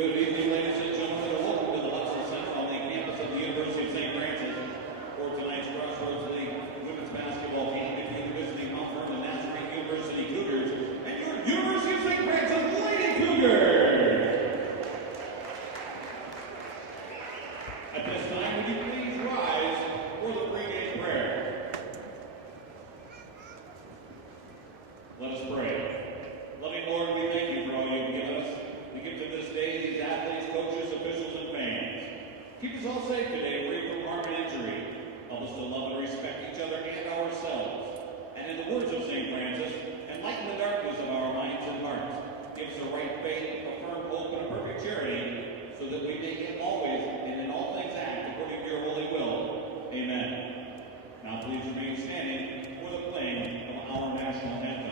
Good evening, ladies and gentlemen, and welcome to the Hudson Center on the campus of the University of St. Francis for tonight's Crossroads League women's basketball game between the visiting Mount Vernon Nazarene University Cougars and your University of St. Francis Lady Cougars. At this time, would you please rise for the pregame prayer? Let us pray. Loving Lord, we thank you for all you've given us. We give to this day these athletes, coaches, officials, and fans. Keep us all safe today, free from harm and injury. Help us to love and respect each other and ourselves. And in the words of St. Francis, enlighten the darkness of our minds and hearts. Give us a right faith, a firm hope, and a perfect charity, so that we may always and in all things act according to your holy will. Amen. Now please remain standing for the playing of our national anthem.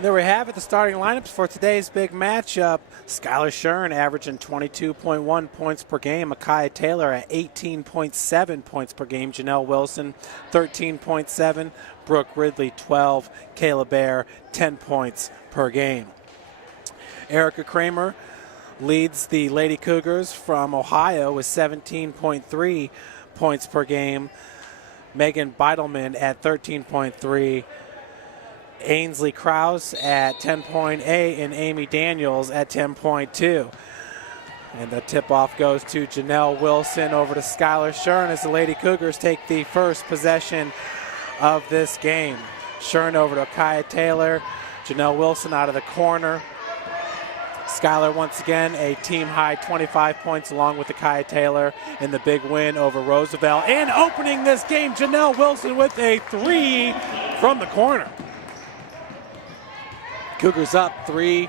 There we have it, the starting lineups for today's big matchup. Skylar Shern averaging 22.1 points per game. Micaiah Taylor at 18.7 points per game. Janelle Wilson, 13.7. Brooke Ridley, 12. Kayla Bear, 10 points per game. Erica Kramer leads the Lady Cougars from Ohio with 17.3 points per game. Megan Beidelman at 13.3. Ainsley Krause at 10.8 and Amy Daniels at 10.2. And the tip-off goes to Janelle Wilson over to Skylar Shern as the Lady Cougars take the first possession of this game. Shern over to Kaya Taylor. Janelle Wilson out of the corner. Skylar once again a team-high 25 points along with the Kaya Taylor in the big win over Roosevelt. And opening this game, Janelle Wilson with a 3 from the corner. Cougars up 3-0,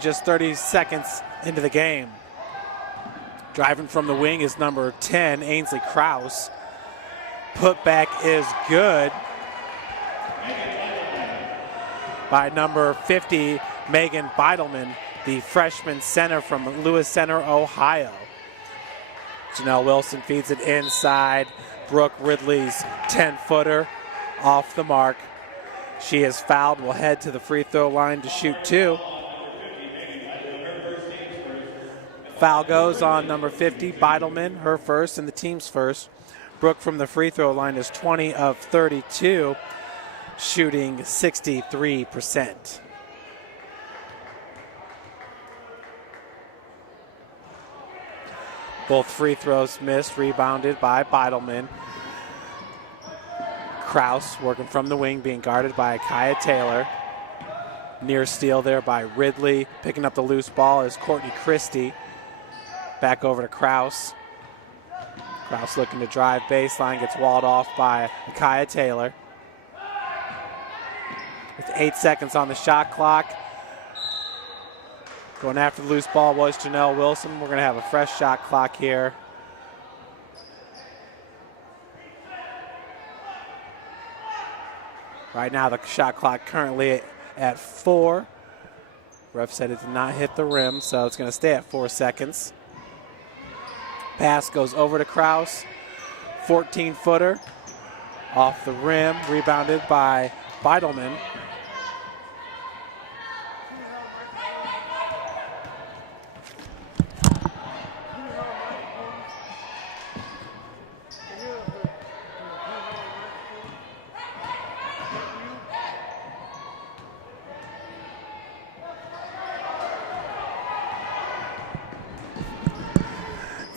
just 30 seconds into the game. Driving from the wing is number 10, Ainsley Krause. Putback is good by number 50, Megan Beidelman, the freshman center from Lewis Center, Ohio. Janelle Wilson feeds it inside. Brooke Ridley's 10-footer off the mark. She is fouled, will head to the free throw line to shoot 2. Foul goes on number 50, Beidelman, her first and the team's first. Brooke from the free throw line is 20 of 32, shooting 63%. Both free throws missed, rebounded by Beidelman. Krause working from the wing, being guarded by Kaya Taylor. Near steal there by Ridley. Picking up the loose ball is Courtney Christie. Back over to Krause. Krause looking to drive baseline, gets walled off by Kaya Taylor. With 8 seconds on the shot clock. Going after the loose ball was Janelle Wilson. We're going to have a fresh shot clock here. Right now, the shot clock currently at 4. Ref said it did not hit the rim, so it's going to stay at 4 seconds. Pass goes over to Krause. 14-footer off the rim, rebounded by Beidelman.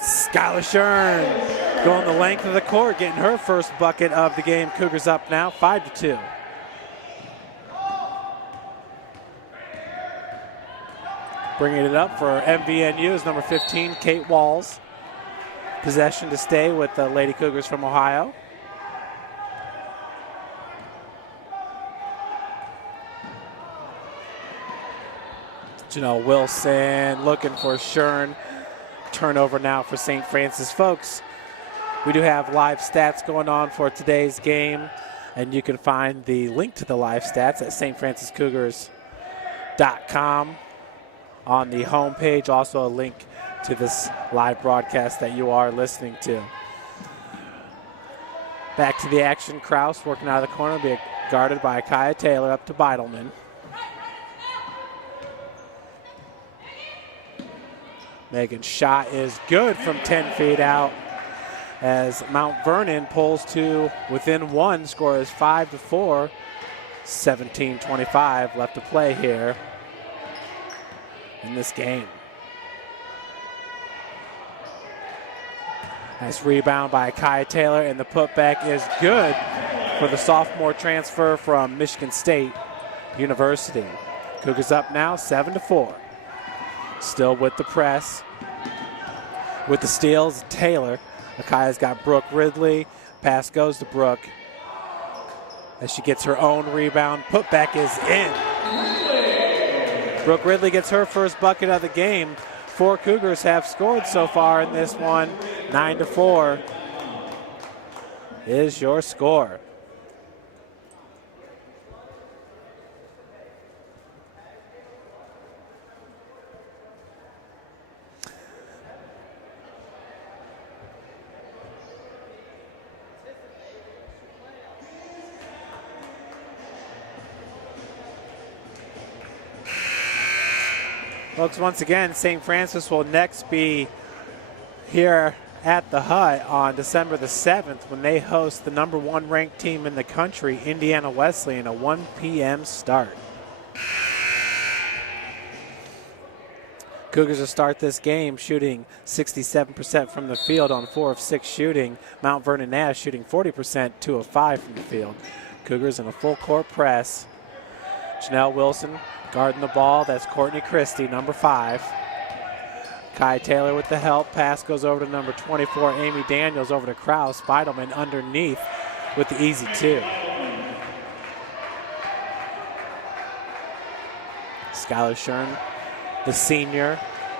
Skylar Shern going the length of the court, getting her first bucket of the game. Cougars up now, 5-2. Bringing it up for MVNU is number 15, Kate Walls. Possession to stay with the Lady Cougars from Ohio. Janelle Wilson looking for Shern. Turnover now for St. Francis. Folks, we do have live stats going on for today's game, and you can find the link to the live stats at stfranciscougars.com on the homepage. Also a link to this live broadcast that you are listening to. Back to the action. Krause working out of the corner, being guarded by Kaya Taylor, up to Beidelman. Megan's shot is good from 10 feet out as Mount Vernon pulls to within 1. Score is 5-4. 17:25 left to play here in this game. Nice rebound by Kaya Taylor, and the putback is good for the sophomore transfer from Michigan State University. Cougars up now, 7-4. Still with the press. With the steals, Taylor. Akaya's got Brooke Ridley. Pass goes to Brooke as she gets her own rebound. Putback is in. Brooke Ridley gets her first bucket of the game. 4 Cougars have scored so far in this one. 9-4 is your score. Folks, once again, St. Francis will next be here at the Hut on December the 7th when they host the #1 ranked team in the country, Indiana Wesleyan, a 1 p.m. start. Cougars will start this game shooting 67% from the field on 4 of 6 shooting. Mount Vernon Nash shooting 40%, 2 of 5 from the field. Cougars in a full court press. Janelle Wilson guarding the ball. That's Courtney Christie, number 5. Kai Taylor with the help. Pass goes over to number 24, Amy Daniels, over to Kraus. Beidelman underneath with the easy 2. Skylar Shern, the senior,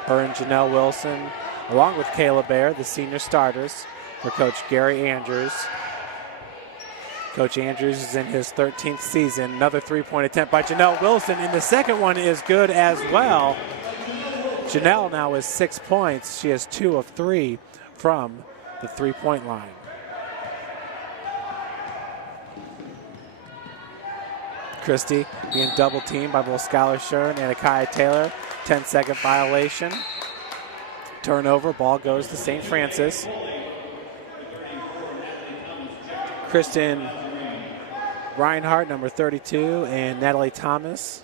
her and Janelle Wilson, along with Kayla Bear, the senior starters for Coach Gary Andrews. Coach Andrews is in his 13th season. Another three-point attempt by Janelle Wilson, and the second one is good as well. Janelle now with 6 points. She has 2 of 3 from the three-point line. Christie being double-teamed by both Skylar Shern and Akai Taylor. 10-second violation. Turnover, ball goes to St. Francis. Kristen Reinhardt, number 32, and Natalie Thomas,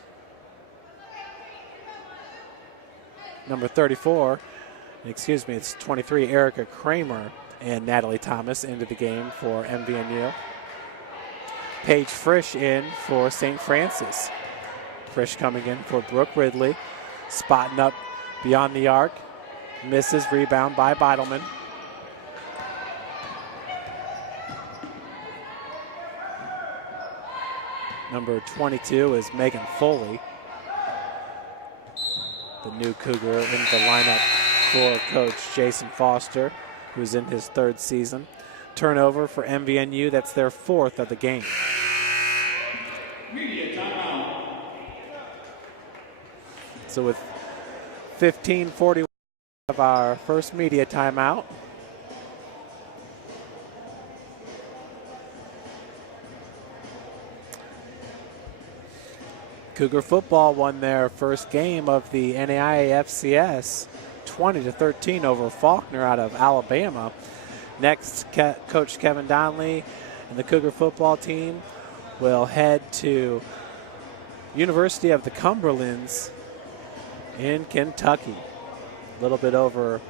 number 34. Excuse me, it's 23, Erica Kramer and Natalie Thomas into the game for MVNU. Paige Frisch in for St. Francis. Frisch coming in for Brooke Ridley. Spotting up beyond the arc. Misses, rebound by Beidelman. Number 22 is Megan Foley, the new Cougar in the lineup for Coach Jason Foster, who's in his 3rd season. Turnover for MVNU, that's their 4th of the game. So with 15:41 of our first media timeout. Cougar football won their first game of the NAIA FCS 20-13 over Faulkner out of Alabama. Next, Coach Kevin Donnelly and the Cougar football team will head to University of the Cumberlands in Kentucky. A little bit over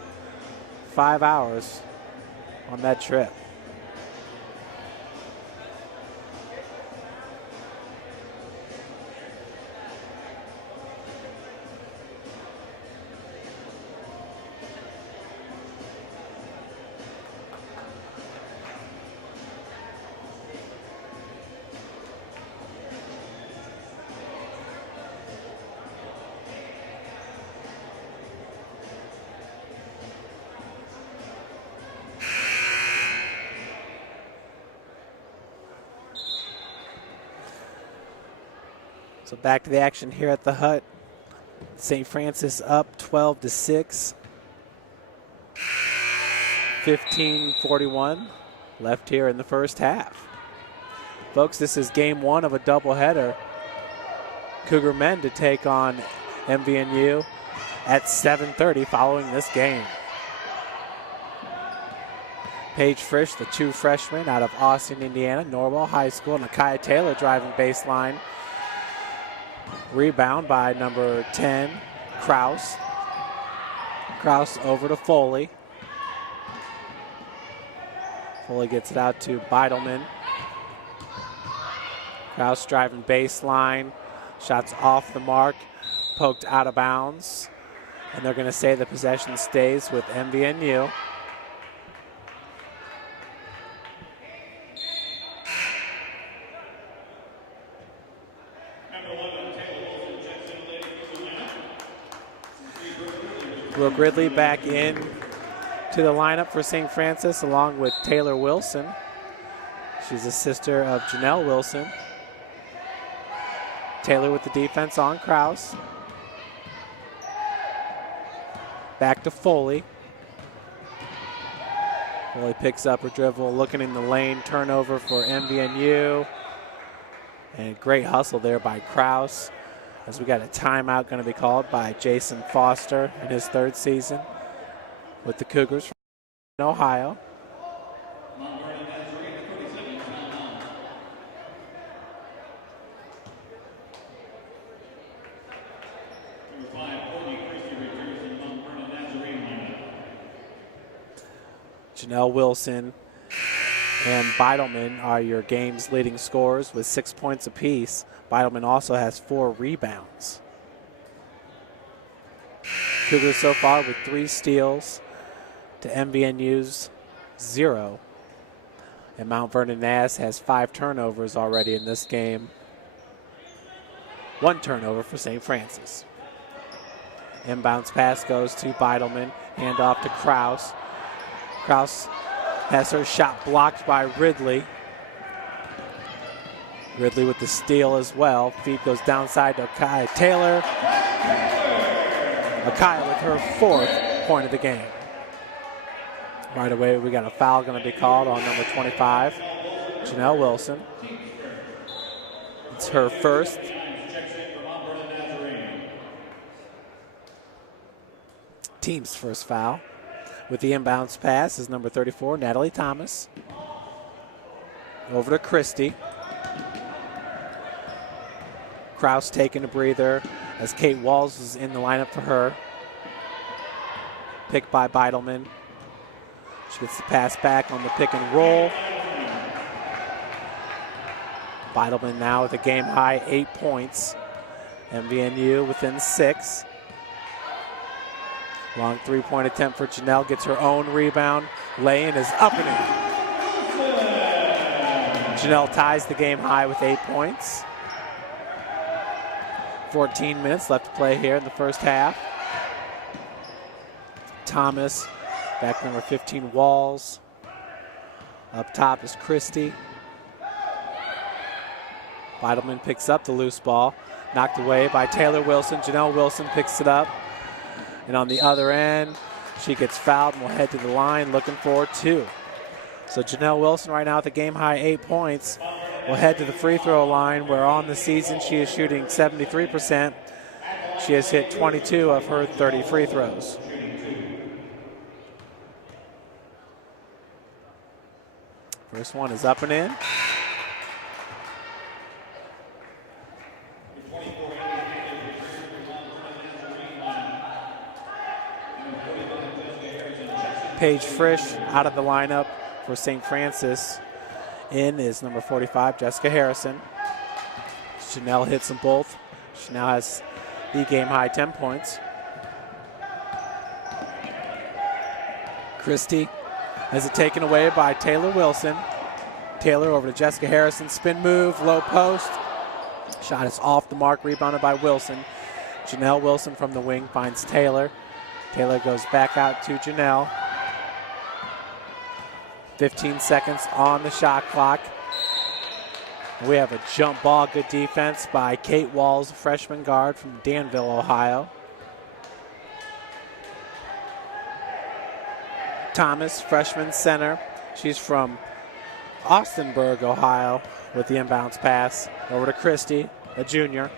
5 hours on that trip. So back to the action here at the Hut. St. Francis up 12-6. 15:41 left here in the first half. Folks, this is game 1 of a doubleheader. Cougar men to take on MVNU at 7:30 following this game. Paige Frisch, the 2 freshmen out of Austin, Indiana, Norwell High School, and Akai Taylor driving baseline. Rebound by number 10, Kraus. Kraus over to Foley. Foley gets it out to Beidelman. Kraus driving baseline. Shots off the mark, poked out of bounds. And they're going to say the possession stays with MVNU. Brooke Ridley back in to the lineup for St. Francis along with Taylor Wilson. She's a sister of Janelle Wilson. Taylor with the defense on Kraus. Back to Foley. Foley picks up her dribble, looking in the lane. Turnover for MVNU. And great hustle there by Kraus as we got a timeout going to be called by Jason Foster in his 3rd season with the Cougars from Ohio. Janelle Wilson and Beidelman are your game's leading scorers with 6 points apiece. Beidelman also has 4 rebounds. Cougars so far with 3 steals to MVNU's 0. And Mount Vernon Nass has 5 turnovers already in this game. 1 turnover for St. Francis. Inbounds pass goes to Beidelman. Hand off to Kraus. Kraus has her shot blocked by Ridley. Ridley with the steal as well. Feed goes downside to Akai Taylor. Akai with her 4th point of the game. Right away, we got a foul going to be called on number 25, Janelle Wilson. It's her 1st. Team's first foul. With the inbounds pass is number 34, Natalie Thomas. Over to Christie. Kraus taking a breather as Kate Walls is in the lineup for her. Picked by Beidelman. She gets the pass back on the pick and roll. Beidelman now with a game high 8 points. MVNU within 6. Long 3-point attempt for Janelle, gets her own rebound. Lay-in is up and in. Janelle ties the game high with 8 points. 14 minutes left to play here in the first half. Thomas, back number 15, Walls. Up top is Christie. Beidelman picks up the loose ball. Knocked away by Taylor Wilson. Janelle Wilson picks it up. And on the other end, she gets fouled and will head to the line looking for 2. So Janelle Wilson right now at the game high 8 points will head to the free throw line where on the season she is shooting 73%. She has hit 22 of her 30 free throws. First one is up and in. Paige Frisch out of the lineup for St. Francis. In is number 45, Jessica Harrison. Janelle hits them both. She now has the game high 10 points. Christie has it taken away by Taylor Wilson. Taylor over to Jessica Harrison. Spin move, low post. Shot is off the mark, rebounded by Wilson. Janelle Wilson from the wing finds Taylor. Taylor goes back out to Janelle. 15 seconds on the shot clock. We have a jump ball, good defense by Kate Walls, a freshman guard from Danville, Ohio. Thomas, freshman center. She's from Austinburg, Ohio, with the inbounds pass. Over to Christie, a junior.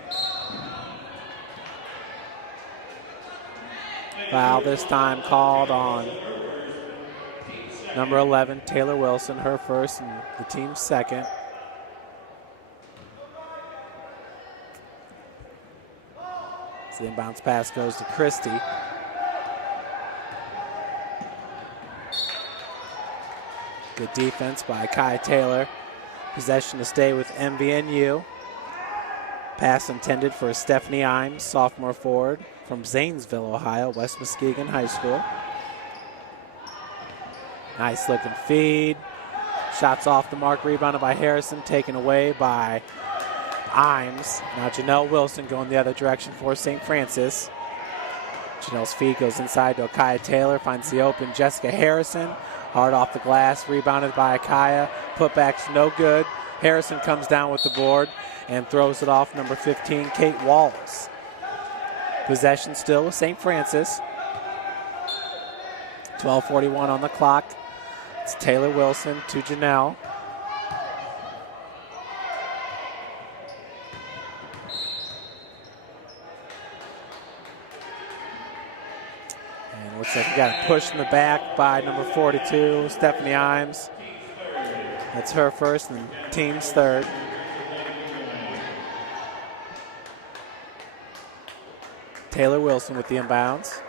Foul this time called on number 11, Taylor Wilson, her first and the team's second. So the inbounds pass goes to Christie. Good defense by Kai Taylor. Possession to stay with MVNU. Pass intended for Stephanie Imes, sophomore forward from Zanesville, Ohio, West Muskegon High School. Nice looking feed. Shots off the mark, rebounded by Harrison, taken away by Imes. Now Janelle Wilson going the other direction for St. Francis. Janelle's feed goes inside to Akaya Taylor, finds the open Jessica Harrison. Hard off the glass, rebounded by Akaya. Putback's no good. Harrison comes down with the board and throws it off number 15, Kate Walls. Possession still with St. Francis. 12:41 on the clock. It's Taylor Wilson to Janelle. Looks like we got a push in the back by number 42, Stephanie Imes. That's her first and team's third. Taylor Wilson with the inbounds.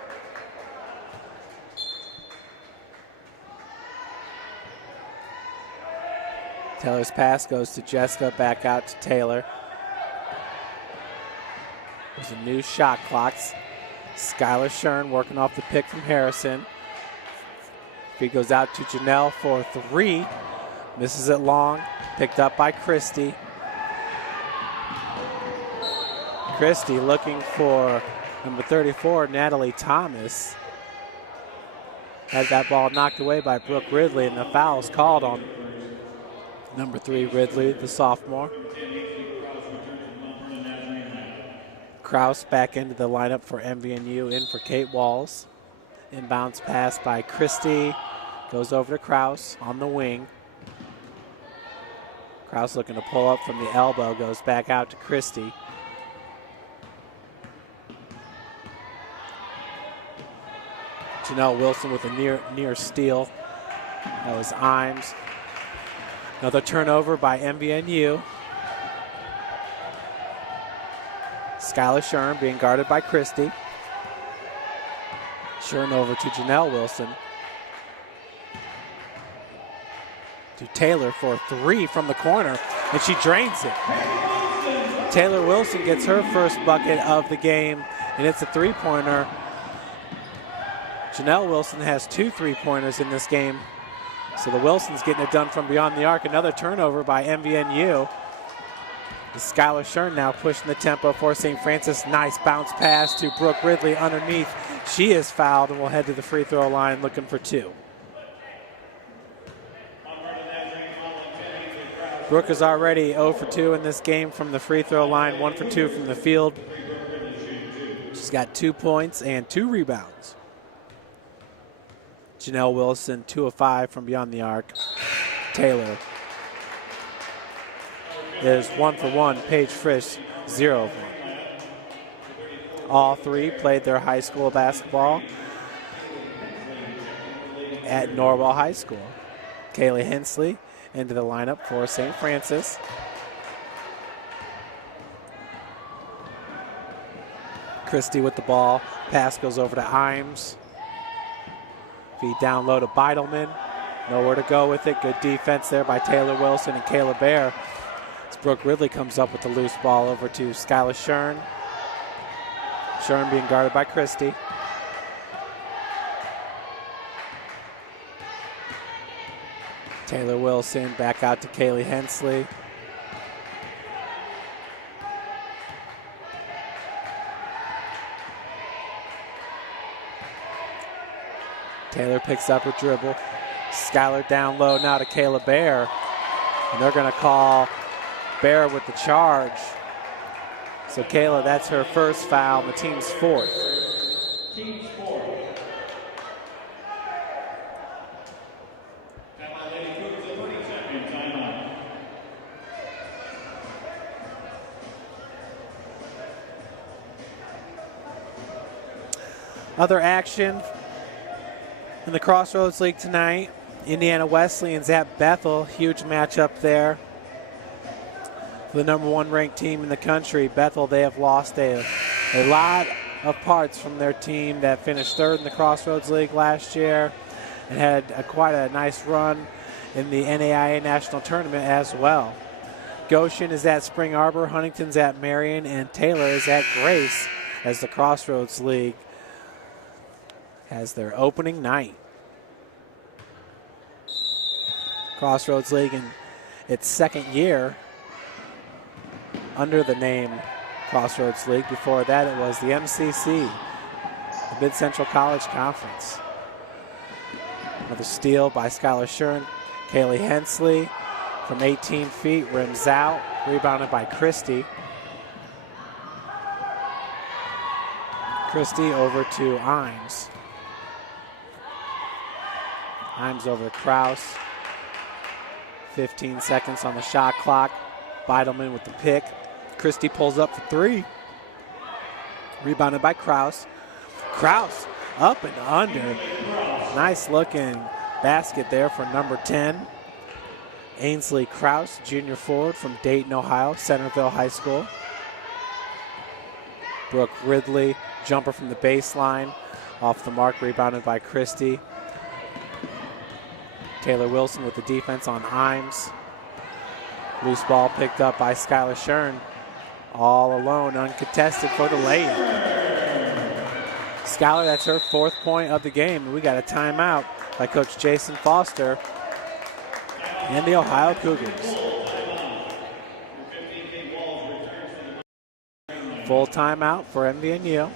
Taylor's pass goes to Jessica, back out to Taylor. There's a new shot clock. Skylar Shern working off the pick from Harrison. Feed goes out to Janelle for three. Misses it long. Picked up by Christie. Christie looking for number 34, Natalie Thomas. Had that ball knocked away by Brooke Ridley, and the foul is called on number 3, Ridley, the sophomore. Kraus back into the lineup for MVNU, in for Kate Walls. Inbounds pass by Christie. Goes over to Kraus on the wing. Kraus looking to pull up from the elbow. Goes back out to Christie. Janelle Wilson with a near steal. That was Imes. Another turnover by MVNU. Skylar Shern being guarded by Christie. Shern over to Janelle Wilson. To Taylor for three from the corner, and she drains it. Taylor Wilson gets her first bucket of the game, and it's a three-pointer. Janelle Wilson has 2 3-pointers in this game. So the Wilsons getting it done from beyond the arc. Another turnover by MVNU. Skylar Shern now pushing the tempo for St. Francis. Nice bounce pass to Brooke Ridley underneath. She is fouled and will head to the free throw line looking for 2. Brooke is already 0 for 2 in this game from the free throw line, 1 for 2 from the field. She's got 2 points and 2 rebounds. Janelle Wilson, 2 of 5 from beyond the arc. Taylor is 1 for 1. Paige Frisch, 0 of 1. All 3 played their high school basketball at Norwell High School. Kaylee Hensley into the lineup for St. Francis. Christie with the ball. Pass goes over to Imes. Feed down low to Beidelman. Nowhere to go with it. Good defense there by Taylor Wilson and Kayla Bear. As Brooke Ridley comes up with the loose ball over to Skylar Shern. Shern being guarded by Christie. Taylor Wilson back out to Kaylee Hensley. Taylor picks up her dribble. Skylar down low now to Kayla Bear. And they're going to call Bear with the charge. So Kayla, that's her first foul, and the team's 4th. Team's 4th. Other action in the Crossroads League tonight. Indiana Wesleyan's at Bethel. Huge matchup there. For the number 1 ranked team in the country, Bethel, they have lost a lot of parts from their team that finished 3rd in the Crossroads League last year and had quite a nice run in the NAIA National Tournament as well. Goshen is at Spring Arbor, Huntington's at Marion, and Taylor is at Grace as the Crossroads League has their opening night. Crossroads League in its 2nd year under the name Crossroads League. Before that, it was the MCC, the Mid-Central College Conference. Another steal by Skylar Shern. Kaylee Hensley from 18 feet, rims out, rebounded by Christie. Christie over to Imes. Imes over to Kraus. 15 seconds on the shot clock. Beidelman with the pick. Christie pulls up for 3. Rebounded by Kraus. Kraus Up and under. Nice looking basket there for number 10. Ainsley Krause, junior forward from Dayton, Ohio, Centerville High School. Brooke Ridley, jumper from the baseline. Off the mark, rebounded by Christie. Taylor Wilson with the defense on Imes. Loose ball picked up by Skylar Shern. All alone, uncontested for the layup. Skylar, that's her 4th point of the game. And we got a timeout by Coach Jason Foster and the Ohio Cougars. Full timeout for MVNU.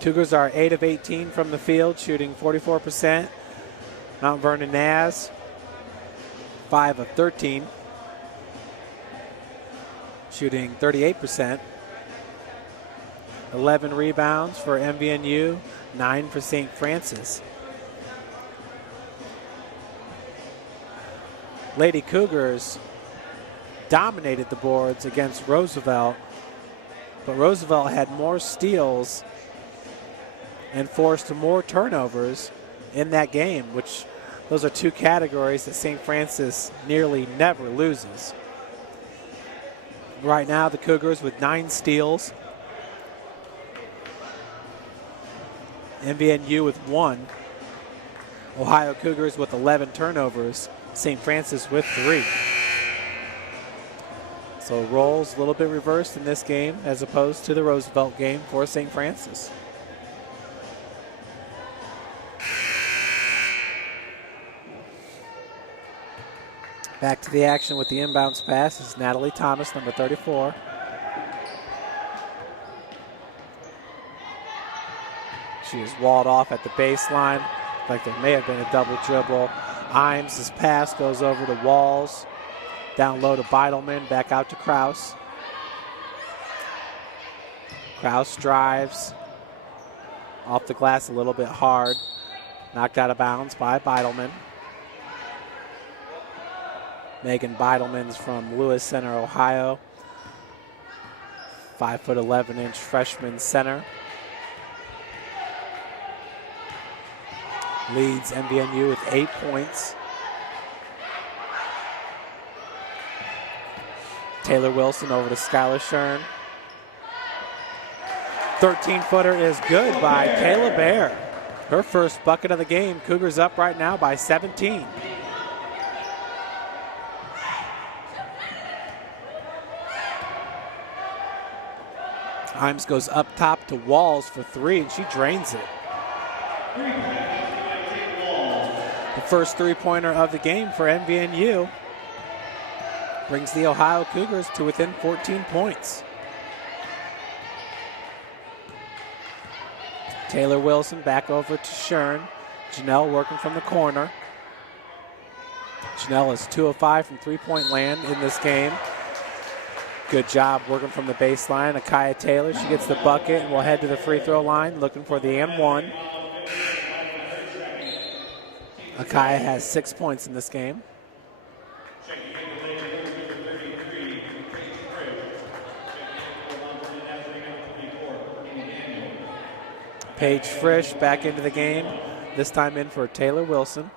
Cougars are 8 of 18 from the field, shooting 44%. Mount Vernon Naz, 5 of 13, shooting 38%. 11 rebounds for MVNU, 9 for St. Francis. Lady Cougars dominated the boards against Roosevelt, but Roosevelt had more steals and forced more turnovers in that game, which those are 2 categories that St. Francis nearly never loses. Right now, the Cougars with 9 steals. MVNU with 1. Ohio Cougars with 11 turnovers. St. Francis with 3. So roles a little bit reversed in this game as opposed to the Roosevelt game for St. Francis. Back to the action with the inbounds pass is Natalie Thomas, number 34. She is walled off at the baseline. Like there may have been a double dribble. Imes' pass goes over to Walls. Down low to Beidelman, back out to Krause. Krause drives. Off the glass a little bit hard. Knocked out of bounds by Beidelman. Megan Beidelman's from Lewis Center, Ohio. 5'11" freshman center. Leads MVNU with 8 points. Taylor Wilson over to Skylar Shern. 13-footer is good by Kayla Bear. Her first bucket of the game. Cougars up right now by 17. Imes goes up top to Walls for 3, and she drains it. The first 3-pointer of the game for MVNU brings the Ohio Cougars to within 14 points. Taylor Wilson back over to Shern. Janelle working from the corner. Janelle is 2 of 5 from 3-point land in this game. Good job working from the baseline. Akaya Taylor, she gets the bucket and will head to the free throw line looking for the and-1. Akaya has 6 points in this game. Paige Frisch back into the game, this time in for Taylor Wilson.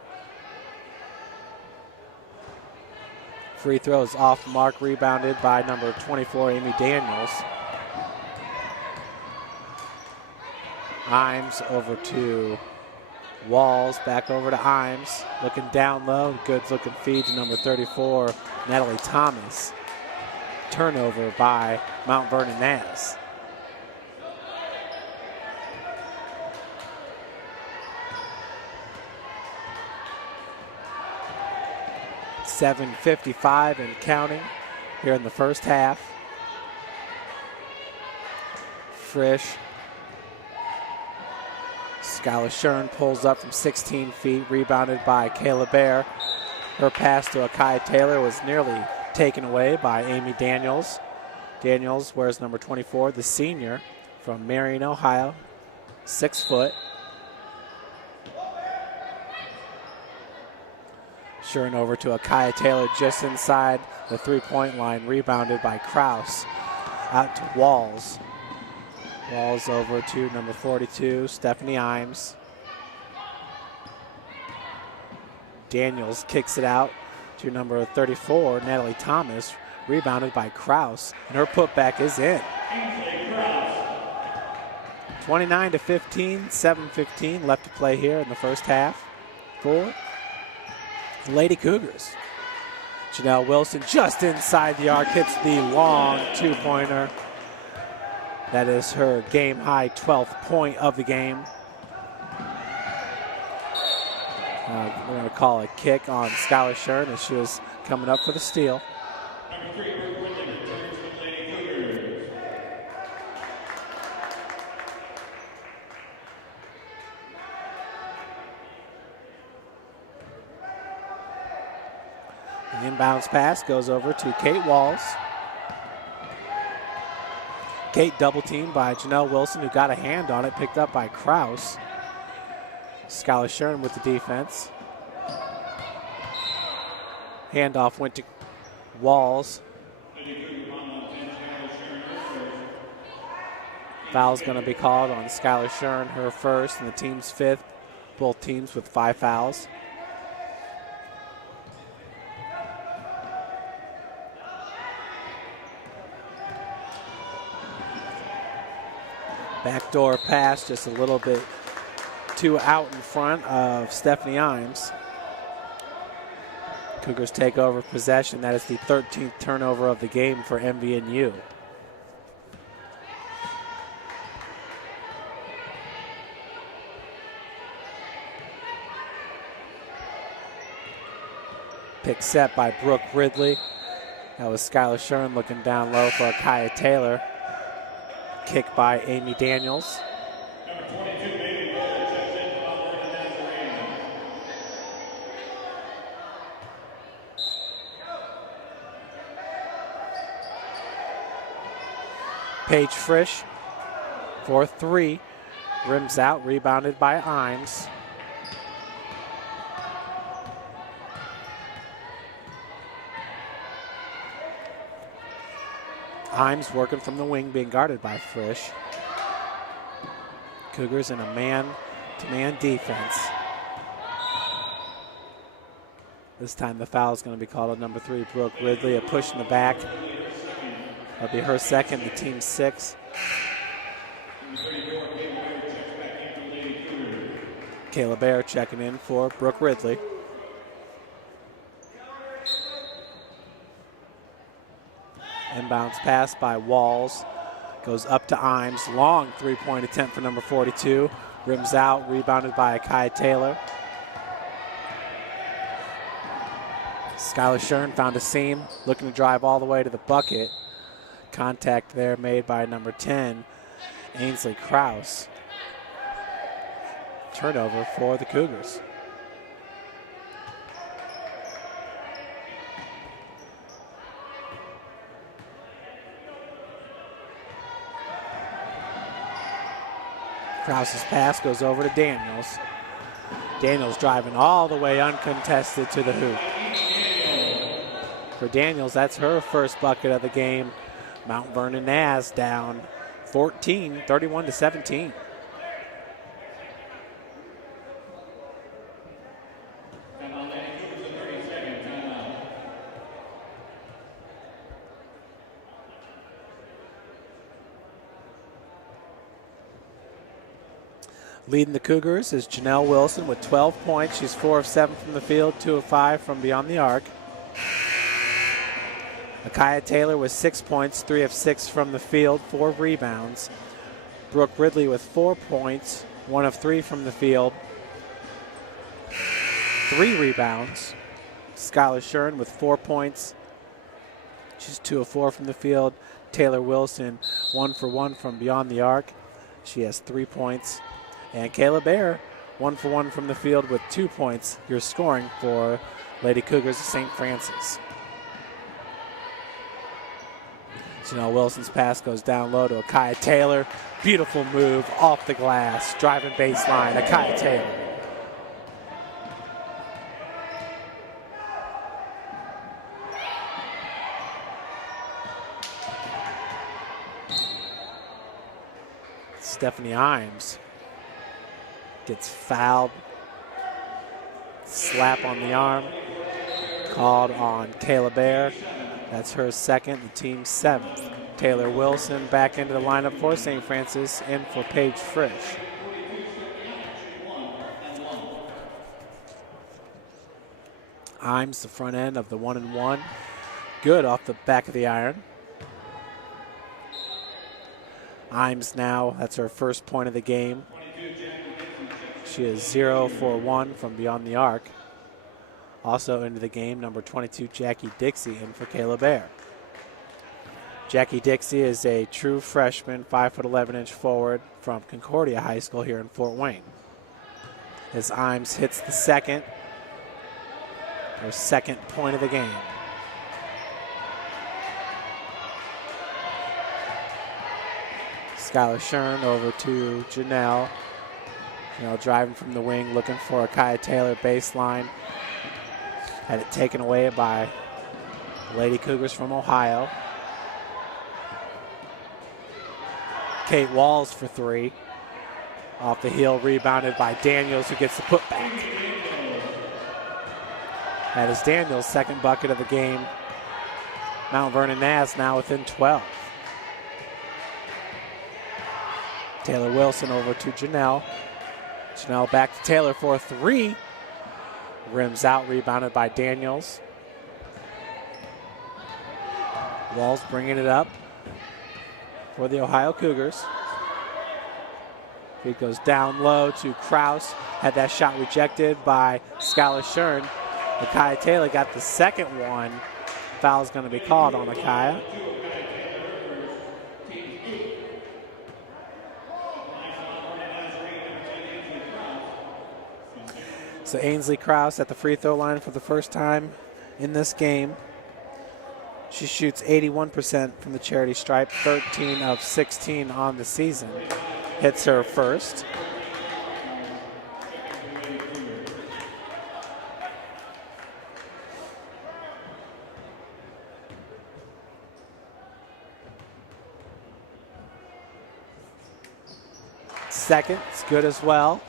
Free throws off mark, rebounded by number 24, Amy Daniels. Imes over to Walls, back over to Imes. Looking down low, good looking feed to number 34, Natalie Thomas. Turnover by Mount Vernon Naz. .755 and counting here in the first half. Frisch. Skylar Shern pulls up from 16 feet, rebounded by Kayla Bear. Her pass to Akai Taylor was nearly taken away by Amy Daniels. Daniels wears number 24, the senior from Marion, Ohio, 6 foot. Shurn over to Akia Taylor just inside the three-point line, rebounded by Kraus. Out to Walls. Walls over to number 42, Stephanie Imes. Daniels kicks it out to number 34, Natalie Thomas, rebounded by Kraus, and her putback is in. 29-15, 7:15 left to play here in the first half for the Lady Cougars. Janelle Wilson just inside the arc, hits the long two-pointer. That is her game-high 12th point of the game. We're going to call a kick on Skylar Shurn as she was coming up for the steal. Number 3, Brooke Whitley returns to the Lady Cougars. The inbounds pass goes over to Kate Walls. Kate double teamed by Janelle Wilson, who got a hand on it, picked up by Kraus. Skylar Shurn with the defense. Handoff went to Walls. Foul's going to be called on Skylar Shurn, her first, and the team's fifth. Both teams with 5 fouls. Backdoor pass, just a little bit too out in front of Stephanie Imes. Cougars take over possession. That is the 13th turnover of the game for MVNU. Pick set by Brooke Ridley. That was Skylar Shurn looking down low for Akia Taylor. Kick by Amy Daniels. Number 22, Bailey Boulder, checks in for Albert and Nazarene. Paige Frisch for 3. Rims out, rebounded by Imes. Imes working from the wing, being guarded by Frisch. Cougars in a man-to-man defense. This time the foul is going to be called on number 3, Brooke Ridley. A push in the back. That'll be her second, the team's 6th. Kayla Bear checking in for Brooke Ridley. Inbounds pass by Walls. Goes up to Imes. Long three-point attempt for number 42. Rims out, rebounded by Akia Taylor. Skylar Shurn found a seam, looking to drive all the way to the bucket. Contact there made by number 10, Ainsley Kraus. Turnover for the Cougars. Kraus's pass goes over to Daniels. Daniels driving all the way uncontested to the hoop. For Daniels, that's her first bucket of the game. Mount Vernon Naz down 14, 31-17. Leading the Cougars is Janelle Wilson with 12 points. She's 4 of 7 from the field, 2 of 5 from beyond the arc. Akia Taylor with 6 points, 3 of 6 from the field, 4 rebounds. Brooke Ridley with 4 points, 1 of 3 from the field, 3 rebounds. Skylar Shurn with 4 points. She's 2 of 4 from the field. Taylor Wilson 1 for 1 from beyond the arc. She has 3 points. And Kayla Bear 1 for 1 from the field with 2 points. Your scoring for Lady Cougars of St. Francis. Janelle Wilson's pass goes down low to Akia Taylor. Beautiful move off the glass, driving baseline. Akia Taylor. Stephanie Imes gets fouled. Slap on the arm called on Kayla Bear. That's her second, the team's 7th. Taylor Wilson back into the lineup for St. Francis, in for Paige Frisch. Imes, the front end of the 1-and-1. Good off the back of the iron. Imes now, that's her first point of the game. She is 0 for 1 from beyond the arc. Also into the game, number 22, Jackie Dixie, in for Kayla Bear. Jackie Dixie is a true freshman, 5'11" forward from Concordia High School here in Fort Wayne. As Imes hits the second, her second point of the game. Skylar Shern over to Janelle. Janelle driving from the wing, looking for a Kaya Taylor baseline. Had it taken away by Lady Cougars from Ohio. Kate Walls for 3. Off the heel, rebounded by Daniels, who gets the putback. That is Daniels' second bucket of the game. Mount Vernon Naz now within 12. Taylor Wilson over to Janelle. Janelle back to Taylor for a 3. Rims out, rebounded by Daniels. Walls bringing it up for the Ohio Cougars. Feed goes down low to Kraus. Had that shot rejected by Skylar Shern. Akaya Taylor got the second one. Foul's going to be called on Akaya. So Ainsley Kraus at the free throw line for the first time in this game. She shoots 81% from the charity stripe, 13 of 16 on the season. Hits her first. Second, it's good as well.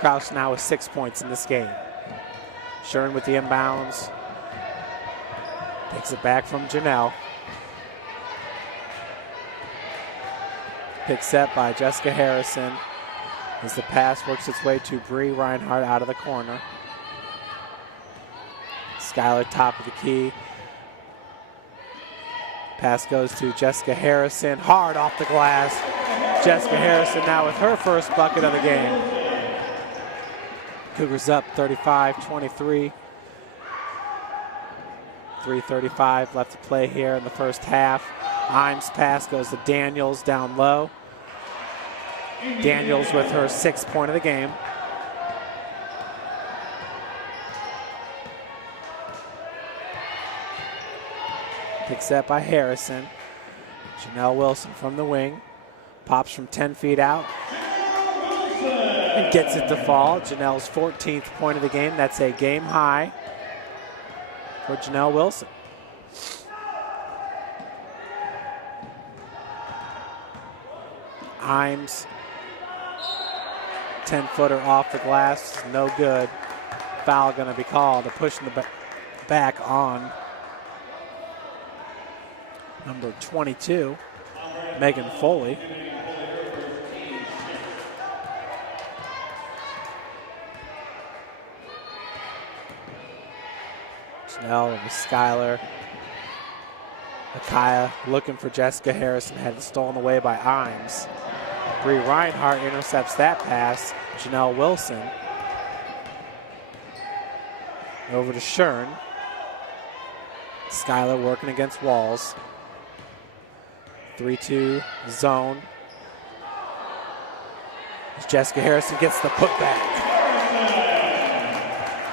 Kraus now with 6 points in this game. Shern with the inbounds. Takes it back from Janelle. Picked set by Jessica Harrison as the pass works its way to Bree Reinhardt out of the corner. Skylar top of the key. Pass goes to Jessica Harrison, hard off the glass. Jessica Harrison now with her first bucket of the game. Cougars up 35-23. 3:35 left to play here in the first half. Imes' pass goes to Daniels down low. Daniels with her 6th point of the game. Picked set by Harrison. Janelle Wilson from the wing. Pops from 10 feet out. And gets it to fall. Janelle's 14th point of the game. That's a game high for Janelle Wilson. Imes, 10-footer off the glass, no good. Foul going to be called. A push in the back on number 22, Megan Foley. Janelle over Skylar. Akaya looking for Jessica Harrison, had it stolen away by Imes. Bree Reinhardt intercepts that pass. Janelle Wilson over to Shern. Skylar working against Walls. 3-2 zone. Jessica Harrison gets the putback.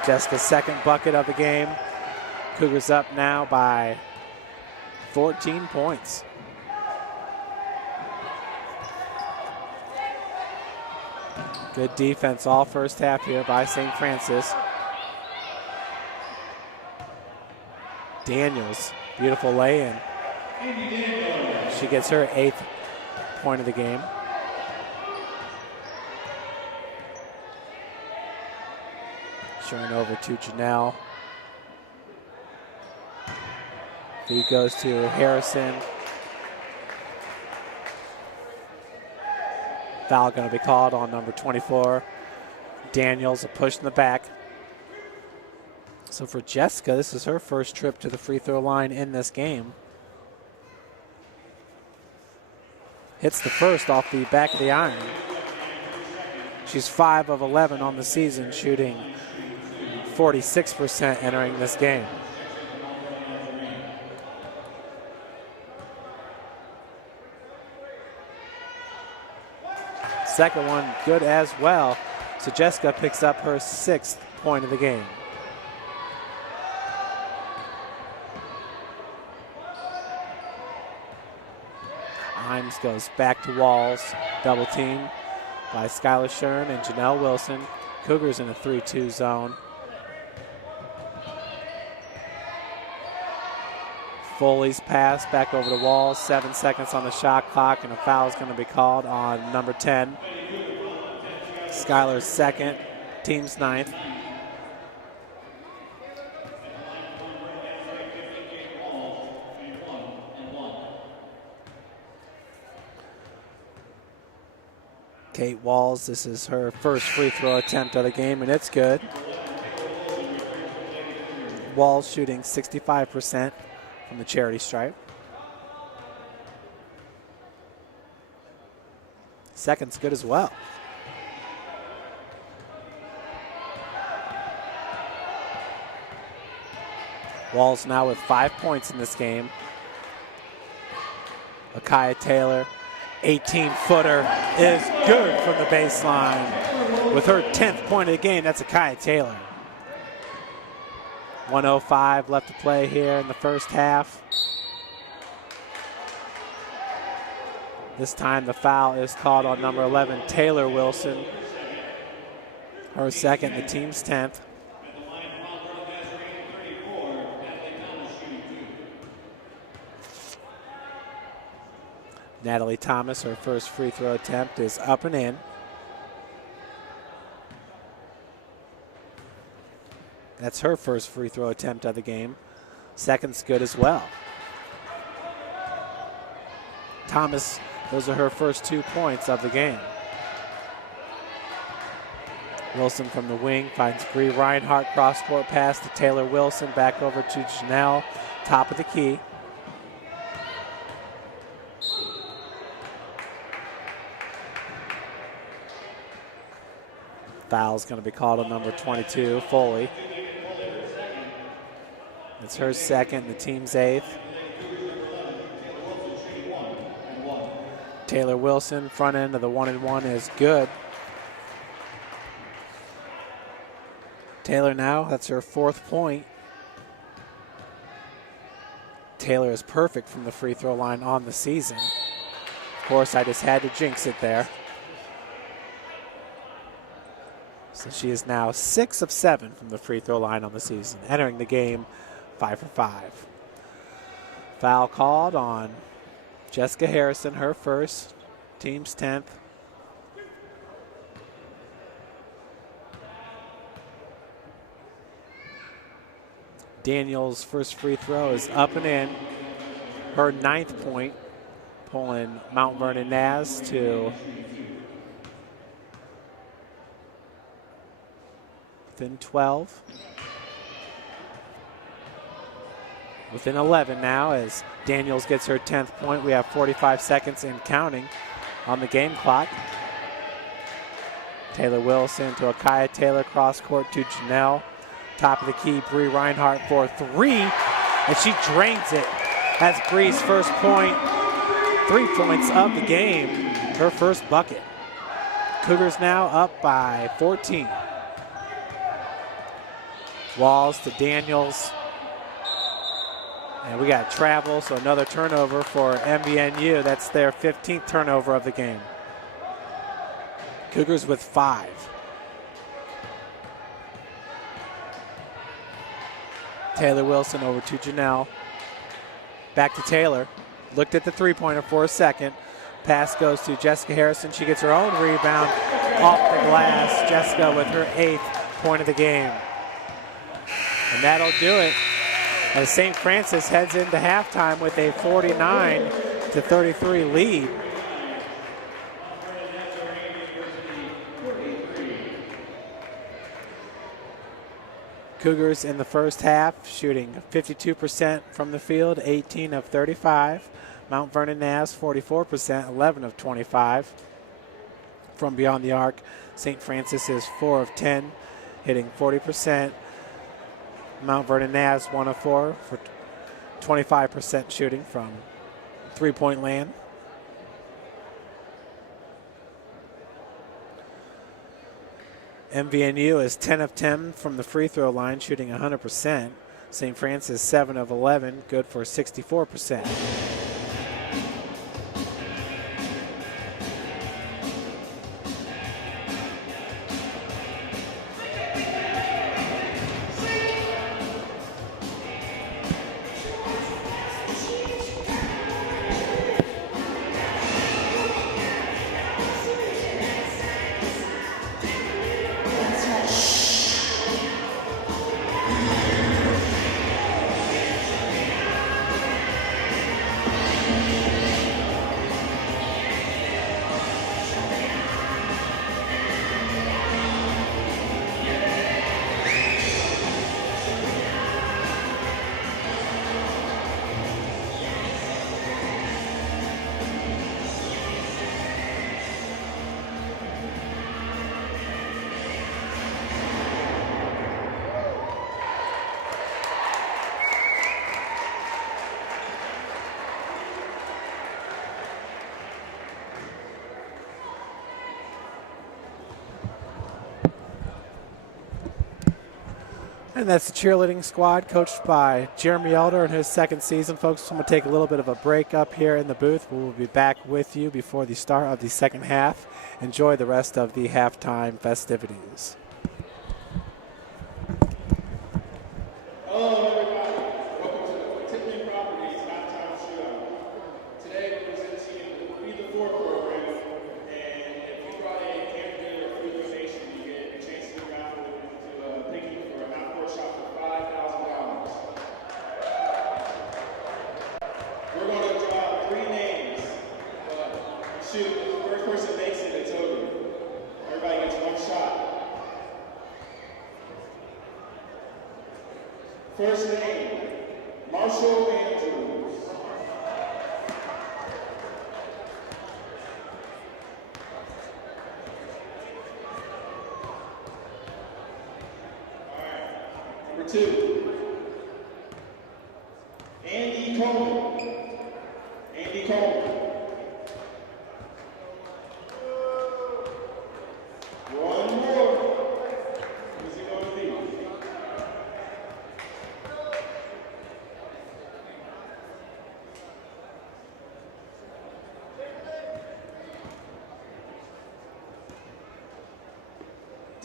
Jessica's second bucket of the game. Cougars up now by 14 points. Good defense all first half here by St. Francis. Daniels, beautiful lay-in. She gets her 8th point of the game. Shurn over to Janelle. Feed goes to Harrison. Foul going to be called on number 24. Daniels, a push in the back. So for Jessica, this is her first trip to the free throw line in this game. Hits the first off the back of the iron. She's 5 of 11 on the season, shooting 46% entering this game. Second one good as well. So Jessica picks up her 6th point of the game. Himes goes back to Walls. Double team by Skylar Shurn and Janelle Wilson. Cougars in a 3-2 zone. Foley's pass back over the Walls. 7 seconds on the shot clock, and a foul is going to be called on number 10. Skylar's 2nd, team's 9th. Kate Walls, this is her first free throw attempt of the game, and it's good. Walls shooting 65% from the charity stripe. Second's good as well. Walls now with 5 points in this game. Akaya Taylor, 18-footer, is good from the baseline. With her 10th point of the game, that's Akaya Taylor. 1:05 left to play here in the first half. This time the foul is called on number 11, Taylor Wilson. Her 2nd, the team's 10th. Natalie Thomas, her first free throw attempt is up and in. That's her first free throw attempt of the game. Second's good as well. Thomas, those are her first 2 points of the game. Wilson from the wing finds Bree Reinhardt, cross-court pass to Taylor Wilson, back over to Janelle, top of the key. Foul's going to be called on number 22, Foley. It's her 2nd, the team's 8th. Taylor Wilson, front end of the 1-and-1 is good. Taylor now, that's her 4th point. Taylor is perfect from the free throw line on the season. Of course, I just had to jinx it there. So she is now 6 of 7 from the free throw line on the season, entering the game 5 for 5. Foul called on Jessica Harrison, her first, team's 10th. Daniels' first free throw is up and in. Her 9th point, pulling Mount Vernon Naz to within 12. Within 11 now as Daniels gets her 10th point. We have 45 seconds and counting on the game clock. Taylor Wilson to Akaya Taylor, cross court to Janelle. Top of the key, Bree Reinhardt for 3, and she drains it. That's Bree's first point, 3 points of the game, her first bucket. Cougars now up by 14. Walls to Daniels. And we got travel, so another turnover for MVNU. That's their 15th turnover of the game. Cougars with 5. Taylor Wilson over to Janelle. Back to Taylor. Looked at the three-pointer for a second. Pass goes to Jessica Harrison. She gets her own rebound off the glass. Jessica with her 8th point of the game. And that'll do it as St. Francis heads into halftime with a 49-33 lead. Cougars in the first half shooting 52% from the field, 18 of 35. Mount Vernon Naz 44%, 11 of 25 from beyond the arc. St. Francis is 4 of 10, hitting 40%. Mount Vernon Naz 1 of 4 for 25% shooting from three-point land. MVNU is 10 of 10 from the free throw line, shooting 100%. St. Francis 7 of 11, good for 64%. And that's the cheerleading squad coached by Jeremy Elder in his second season. Folks, I'm going to take a little bit of a break up here in the booth. We will be back with you before the start of the second half. Enjoy the rest of the halftime festivities. Hello, everybody. Welcome to the Tiffany Properties halftime shootout. Today, we're presenting the Feed the Four program, and if you brought a candidate or food donation, you get a chance to raffle into a picking for a half-court shot for $5,000. We're going to draw 3 names, but shoot, if the first person makes it, it's over. Everybody gets 1 shot. First name, Marshall Andrews. All right. Number 2, Andy Coleman. Andy Coleman. 1 more. Who's it going to be?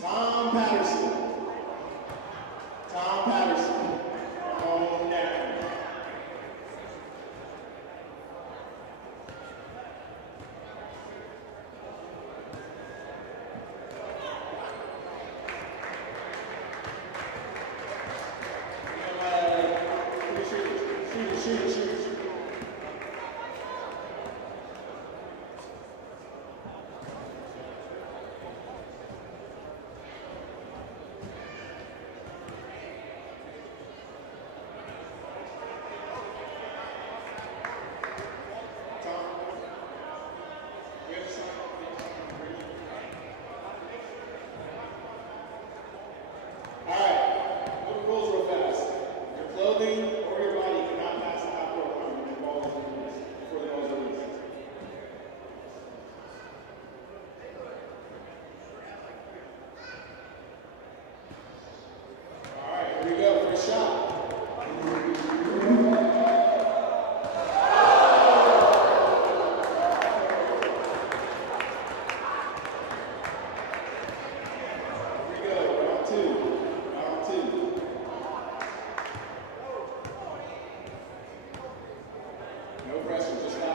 Tom Patterson. Tom Patterson. Come on down. Shoot. All right, look at rules real fast. Your clothing or your body cannot pass the half-court line when the ball is released, before the ball is released. All right, here we go. First shot. Here we go. Round two. No pressure, just $5,000.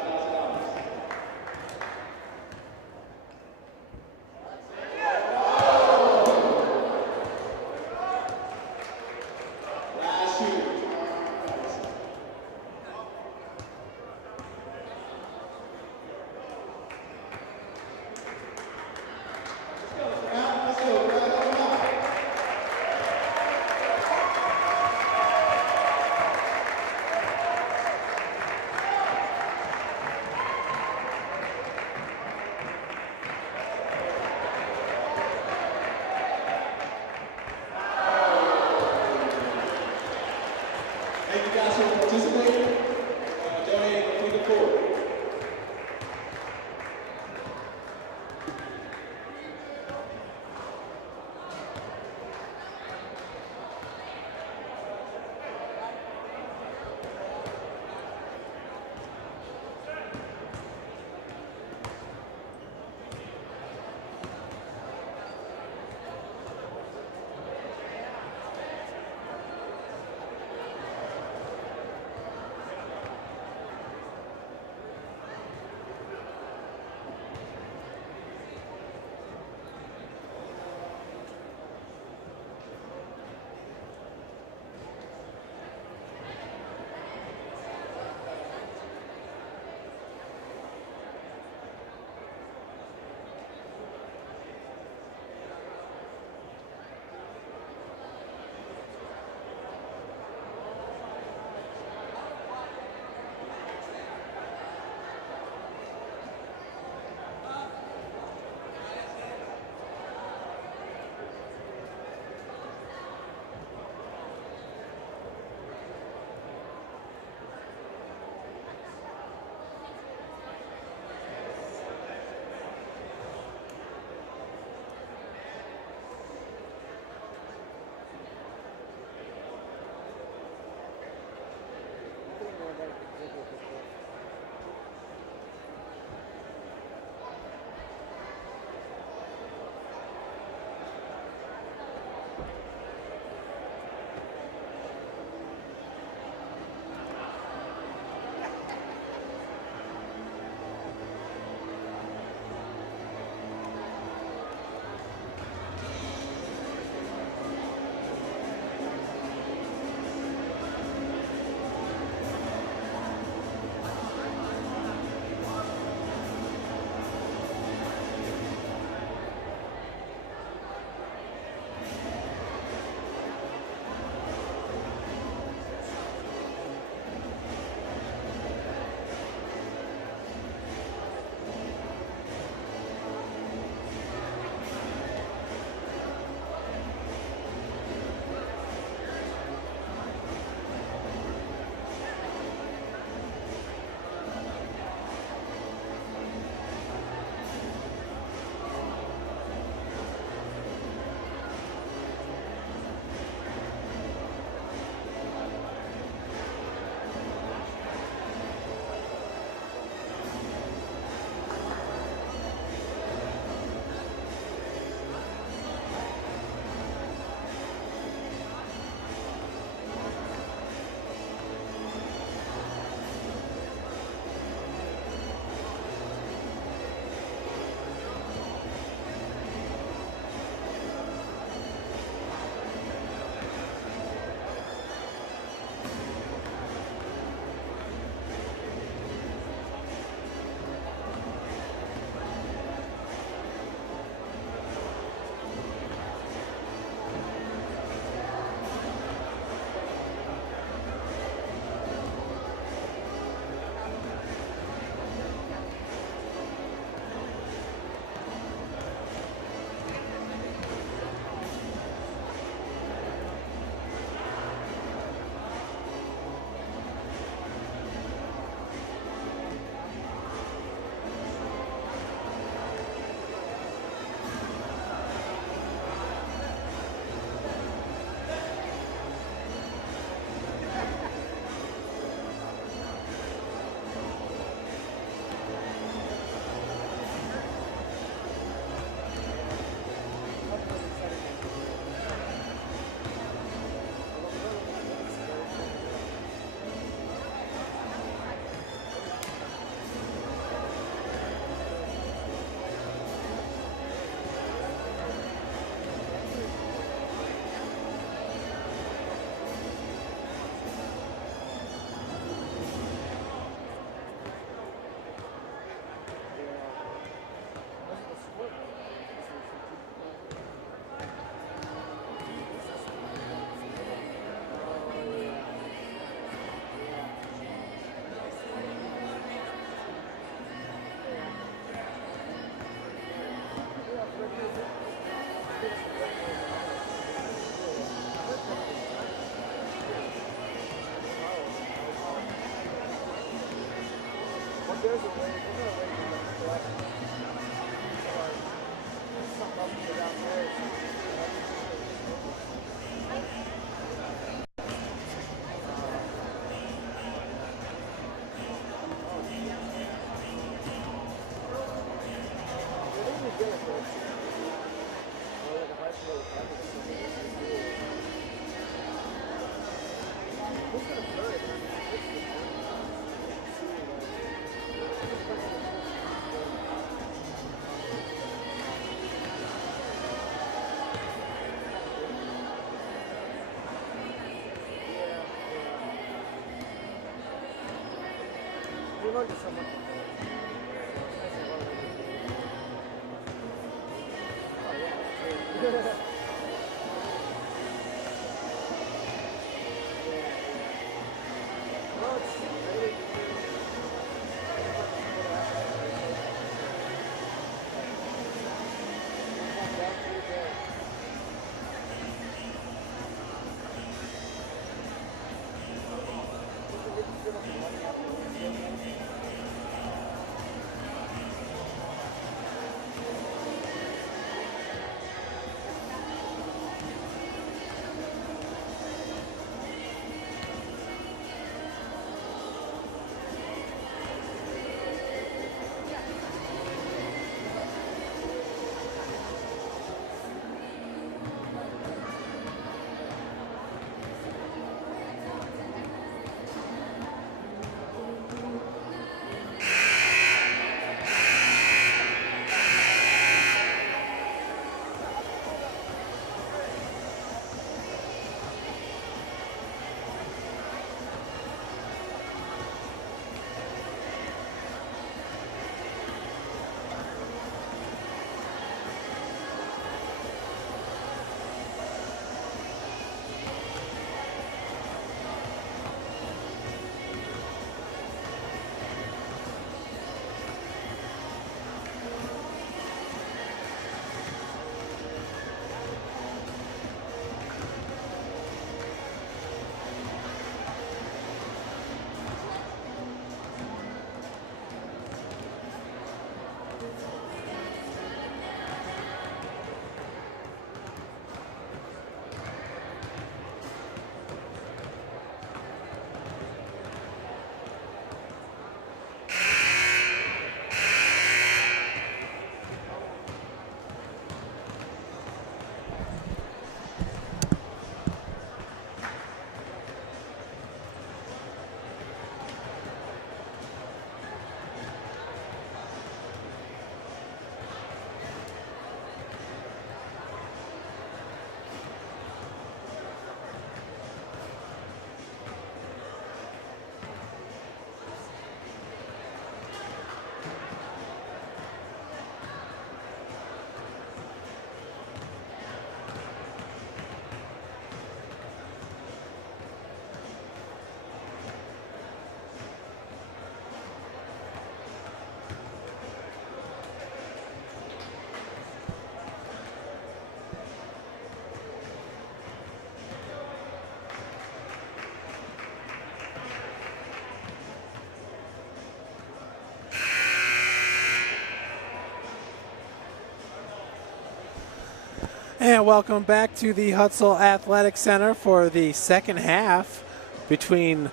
And welcome back to the Hutzel Athletic Center for the second half between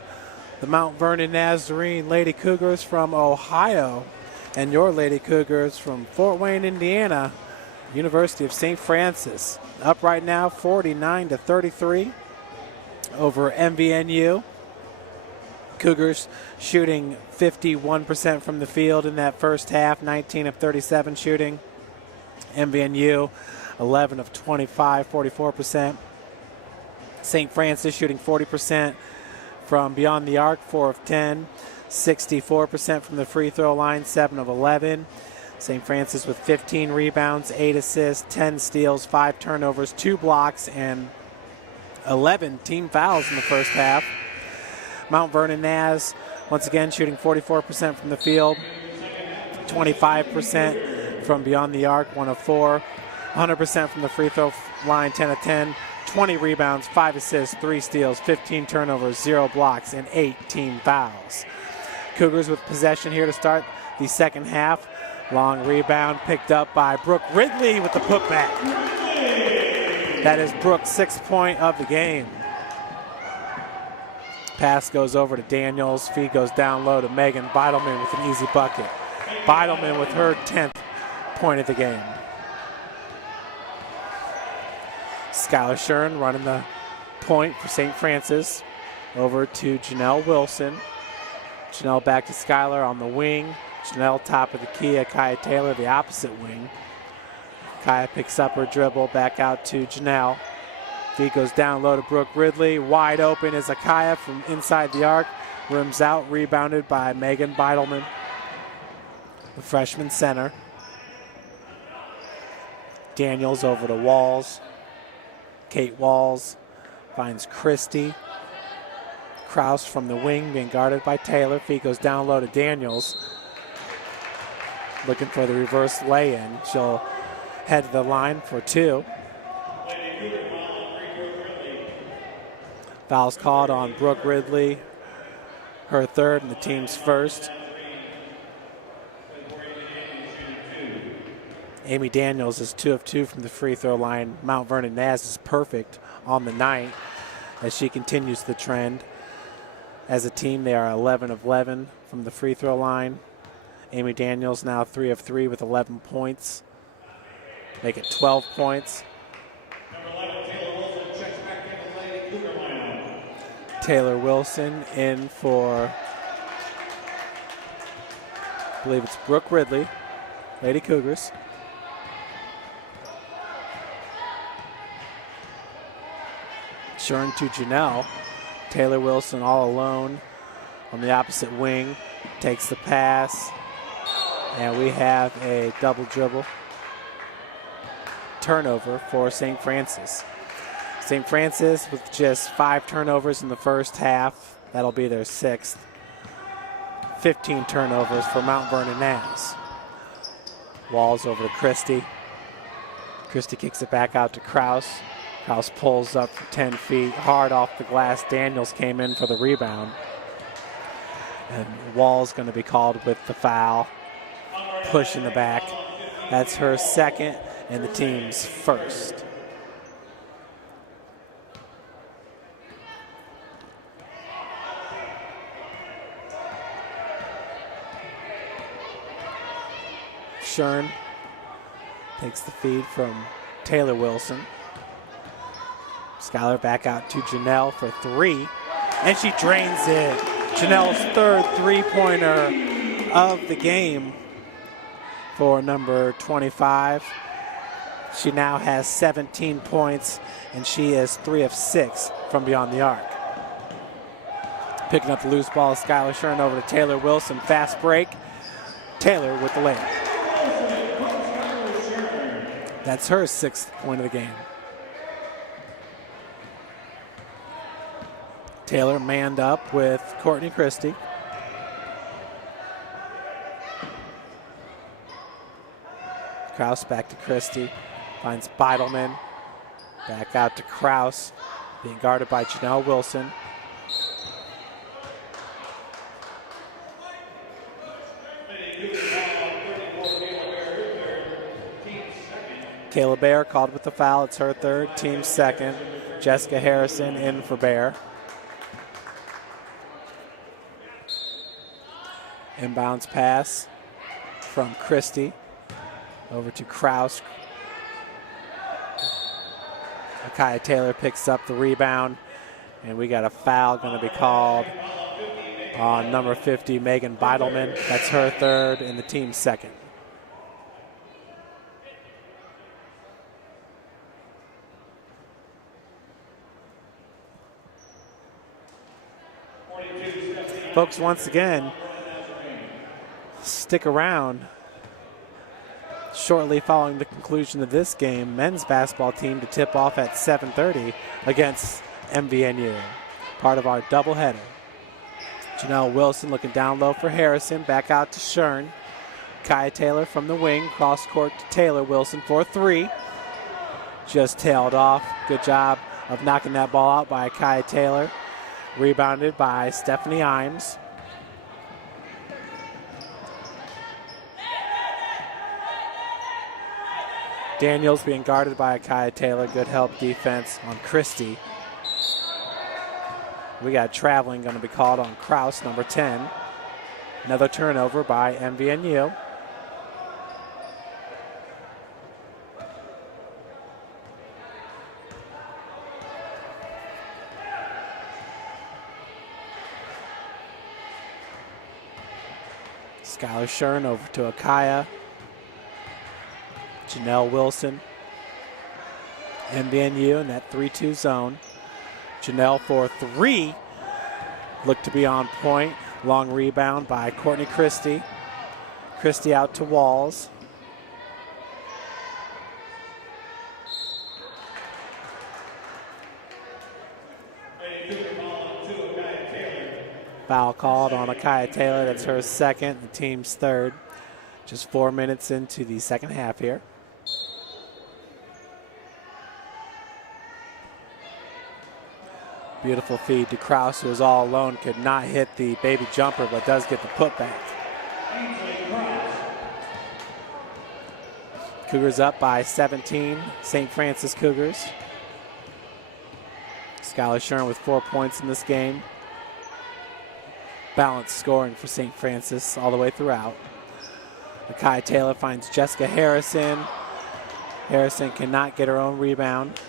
the Mount Vernon Nazarene Lady Cougars from Ohio and your Lady Cougars from Fort Wayne, Indiana, University of St. Francis. Up right now 49-33 over MVNU. Cougars shooting 51% from the field in that first half, 19 of 37 shooting. MVNU 11 of 25, 44%. St. Francis shooting 40% from beyond the arc, 4 of 10. 64% from the free throw line, 7 of 11. St. Francis with 15 rebounds, 8 assists, 10 steals, 5 turnovers, 2 blocks, and 11 team fouls in the first half. Mount Vernon Naz, once again, shooting 44% from the field, 25% from beyond the arc, 1 of 4. 100% from the free throw line, 10 of 10, 20 rebounds, 5 assists, 3 steals, 15 turnovers, 0 blocks, and 8 team fouls. Cougars with possession here to start the second half. Long rebound picked up by Brooke Ridley with the putback. That is Brooke's 6th point of the game. Pass goes over to Daniels. Feed goes down low to Megan Beidelman with an easy bucket. Beidelman with her 10th point of the game. Skylar Shern running the point for St. Francis. Over to Janelle Wilson. Janelle back to Skylar on the wing. Janelle top of the key. Kaya Taylor the opposite wing. Kaya picks up her dribble back out to Janelle. Feed goes down low to Brooke Ridley. Wide open is Akaya from inside the arc. Rims out, rebounded by Megan Beidelman, the freshman center. Daniels over to Walls. Kate Walls finds Christie. Kraus from the wing being guarded by Taylor. Feed goes down low to Daniels. Looking for the reverse lay-in. She'll head to the line for 2. Foul's called on Brooke Ridley, her 3rd and the team's 1st. Amy Daniels is 2 of 2 from the free throw line. Mount Vernon Naz is perfect on the night as she continues the trend. As a team, they are 11 of 11 from the free throw line. Amy Daniels now 3 of 3 with 11 points. Make it 12 points. Taylor Wilson in for, I believe it's Brooke Ridley, Lady Cougars. Shern to Janelle. Taylor Wilson all alone on the opposite wing. Takes the pass. And we have a double dribble turnover for St. Francis. St. Francis with just 5 turnovers in the first half. That'll be their 6th. 15 turnovers for Mount Vernon Naz. Walls over to Christie. Christie kicks it back out to Kraus. Kraus pulls up for 10 feet, hard off the glass. Daniels came in for the rebound. And Wall's going to be called with the foul. Push in the back. That's her 2nd and the team's 1st. Shern takes the feed from Taylor Wilson. Skylar back out to Janelle for 3, and she drains it. Janelle's 3rd 3-pointer of the game for number 25. She now has 17 points, and she is 3 of 6 from beyond the arc. Picking up the loose ball, Skylar Shern over to Taylor Wilson. Fast break. Taylor with the layup. That's her 6th point of the game. Taylor manned up with Courtney Christie. Kraus back to Christie. Finds Beidelman. Back out to Kraus. Being guarded by Janelle Wilson. Kayla Bear called with the foul. It's her 3rd, team's 2nd. Jessica Harrison in for Bear. Inbounds pass from Christie over to Kraus. Akaya Taylor picks up the rebound, and we got a foul going to be called on number 50, Megan Beidelman. That's her 3rd and the team's 2nd. Folks, once again, stick around. Shortly following the conclusion of this game, men's basketball team to tip off at 7:30 against MVNU, part of our doubleheader. Janelle Wilson looking down low for Harrison, back out to Shern. Kaya Taylor from the wing, cross court to Taylor Wilson for 3. Just tailed off. Good job of knocking that ball out by Kaya Taylor. Rebounded by Stephanie Imes. Daniels being guarded by Akaya Taylor. Good help defense on Christie. We got traveling going to be called on Kraus, number 10. Another turnover by MVNU. Skylar Shern over to Akaya. Janelle Wilson. MVNU in that 3-2 zone. Janelle for 3. Looked to be on point. Long rebound by Courtney Christie. Christie out to Walls. Foul called on Akaya Taylor. That's her second, the team's third. Just 4 minutes into the second half here. Beautiful feed to Kraus, who was all alone, could not hit the baby jumper, but does get the putback. Cougars up by 17, St. Francis Cougars. Skylar Shern with 4 points in this game. Balanced scoring for St. Francis all the way throughout. Akaya Taylor finds Jessica Harrison. Harrison cannot get her own rebound.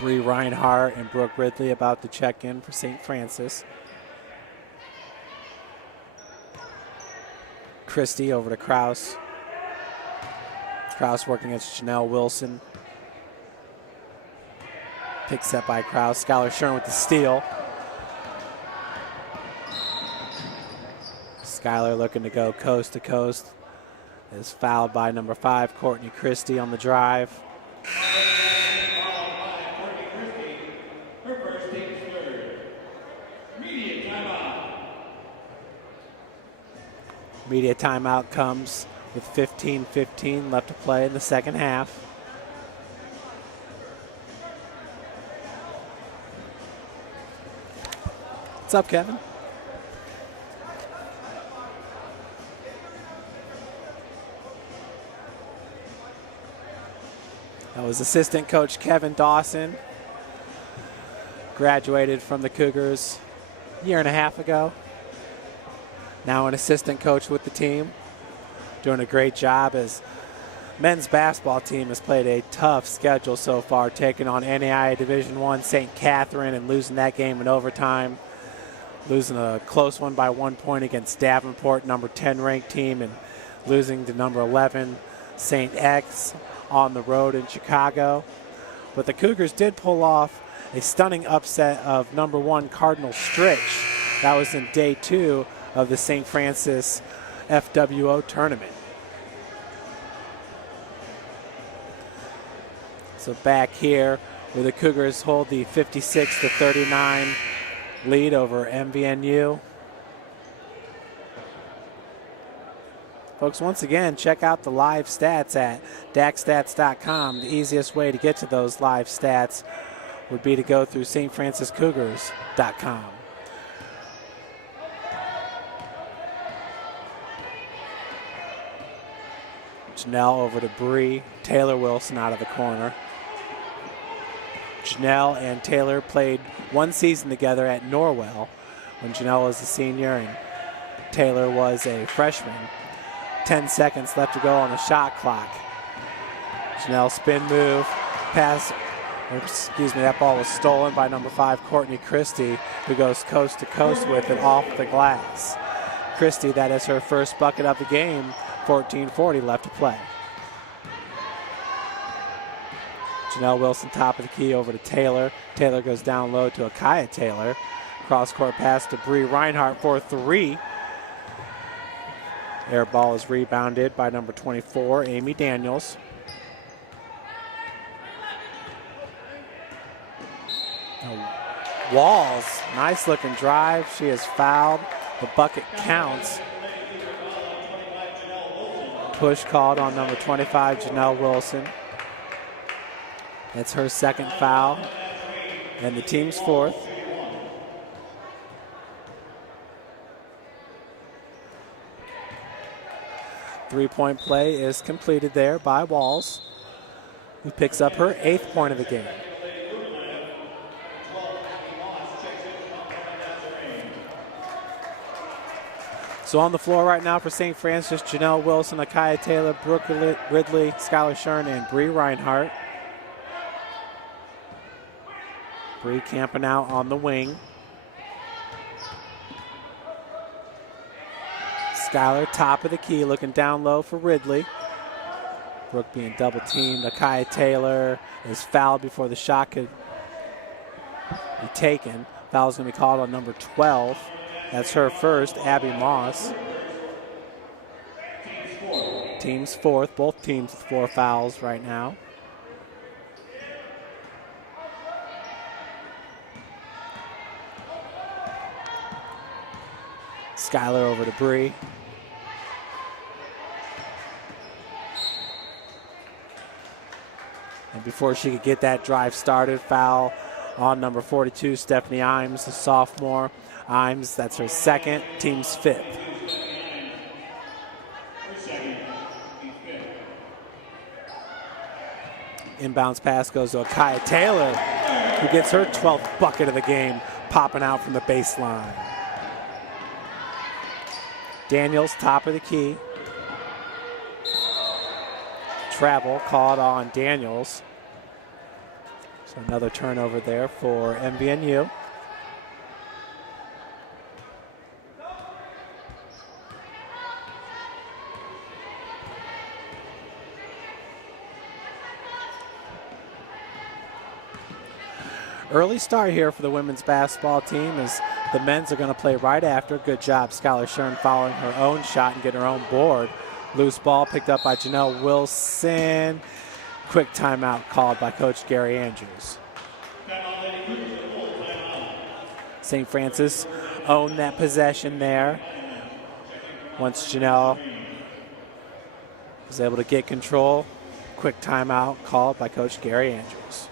Bree Reinhardt and Brooke Ridley about to check in for St. Francis. Christie over to Kraus. Kraus working against Janelle Wilson. Pick set by Kraus. Skylar Shern with the steal. Skylar looking to go coast to coast. Is fouled by number 5, Courtney Christie on the drive. Media timeout comes with 15:15 left to play in the second half. What's up, Kevin? That was assistant coach Kevin Dawson. Graduated from the Cougars a year and a half ago. Now an assistant coach with the team. Doing a great job as men's basketball team has played a tough schedule so far, taking on NAIA Division I St. Catherine and losing that game in overtime. Losing a close one by 1 point against Davenport, number 10 ranked team, and losing to number 11 St. X on the road in Chicago. But the Cougars did pull off a stunning upset of number 1 Cardinal Stritch. That was in day 2 of the St. Francis FWO tournament. So back here where the Cougars hold the 56-39 lead over MVNU. Folks, once again, check out the live stats at dacstats.com. The easiest way to get to those live stats would be to go through stfranciscougars.com. Janelle over to Bree. Taylor Wilson out of the corner. Janelle and Taylor played one season together at Norwell when Janelle was a senior and Taylor was a freshman. 10 seconds left to go on the shot clock. Janelle spin move, pass, that ball was stolen by number 5, Courtney Christie, who goes coast to coast with it off the glass. Christie, that is her first bucket of the game. 14:40 left to play. Janelle Wilson top of the key over to Taylor. Taylor goes down low to Akaya Taylor. Cross-court pass to Bree Reinhardt for 3. Air ball is rebounded by number 24, Amy Daniels. Walls, nice looking drive. She is fouled. The bucket counts. Push called on number 25, Janelle Wilson. That's her second foul, and the team's fourth. Three-point play is completed there by Walls, who picks up her 8th point of the game. So on the floor right now for St. Francis, Janelle Wilson, Akia Taylor, Brooke Ridley, Skylar Shern, and Bree Reinhart. Bree camping out on the wing. Skylar, top of the key, looking down low for Ridley. Brooke being double teamed. Akia Taylor is fouled before the shot could be taken. Foul's going to be called on number 12. That's her first, Abby Moss. Team's fourth, both teams with 4 fouls right now. Skylar over to Bree. And before she could get that drive started, foul on number 42, Stephanie Imes, the sophomore. Imes, that's her second, team's 5th. Inbounds pass goes to Akia Taylor, who gets her 12th bucket of the game, popping out from the baseline. Daniels, top of the key. Travel called on Daniels. So another turnover there for MVNU. Early start here for the women's basketball team as the men's are going to play right after. Good job, Skylar Shern following her own shot and getting her own board. Loose ball picked up by Janelle Wilson. Quick timeout called by Coach Gary Andrews. St. Francis owned that possession there. Once Janelle was able to get control, quick timeout called by Coach Gary Andrews.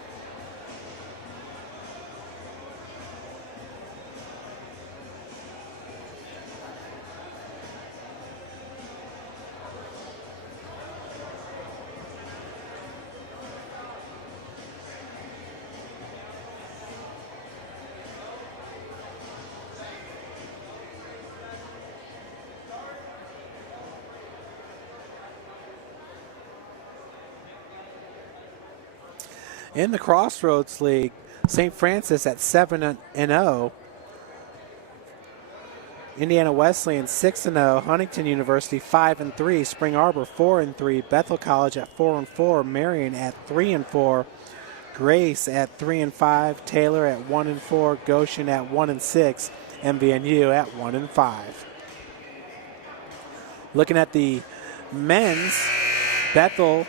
In the Crossroads League, St. Francis at 7-0. Indiana Wesleyan 6-0. Huntington University 5-3. Spring Arbor 4-3. Bethel College at 4-4. Marion at 3-4. Grace at 3-5. Taylor at 1-4. Goshen at 1-6. MVNU at 1-5. Looking at the men's, Bethel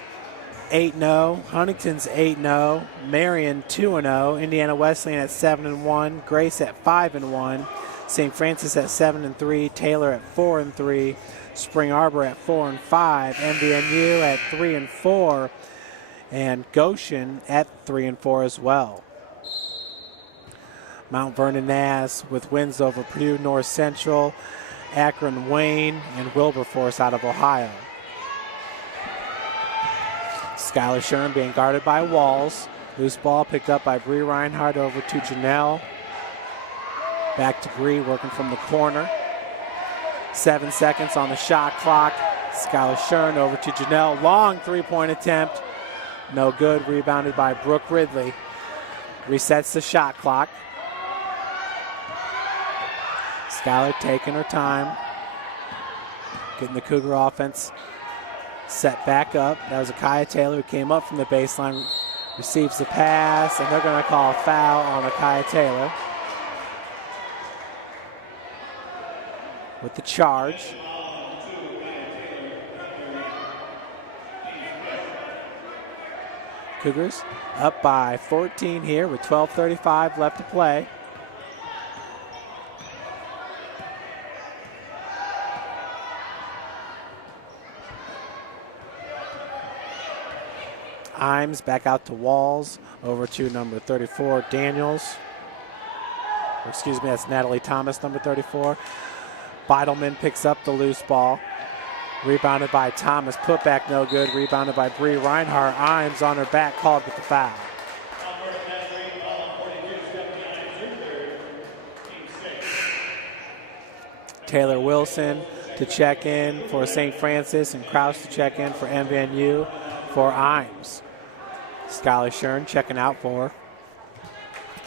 8-0, Huntington's 8-0, Marion 2-0, Indiana Wesleyan at 7-1, Grace at 5-1, St. Francis at 7-3, Taylor at 4-3, Spring Arbor at 4-5, MVNU at 3-4, and Goshen at 3-4 as well. Mount Vernon Nass with wins over Purdue North Central, Akron Wayne, and Wilberforce out of Ohio. Skylar Shern being guarded by Walls. Loose ball picked up by Bree Reinhardt over to Janelle. Back to Bree working from the corner. 7 seconds on the shot clock. Skylar Shern over to Janelle. Long three-point attempt. No good. Rebounded by Brooke Ridley. Resets the shot clock. Skylar taking her time. Getting the Cougar offense set back up. That was Akia Taylor who came up from the baseline, receives the pass, and they're going to call a foul on Akia Taylor with the charge. Cougars up by 14 here with 12:35 left to play. Imes back out to Walls, over to number 34, Daniels. Excuse me, that's Natalie Thomas, number 34. Beidelman picks up the loose ball. Rebounded by Thomas. Put back no good. Rebounded by Bree Reinhardt. Imes on her back, called with the foul. Taylor Wilson to check in for St. Francis, and Krause to check in for MVNU for Imes. Skylar Shern checking out for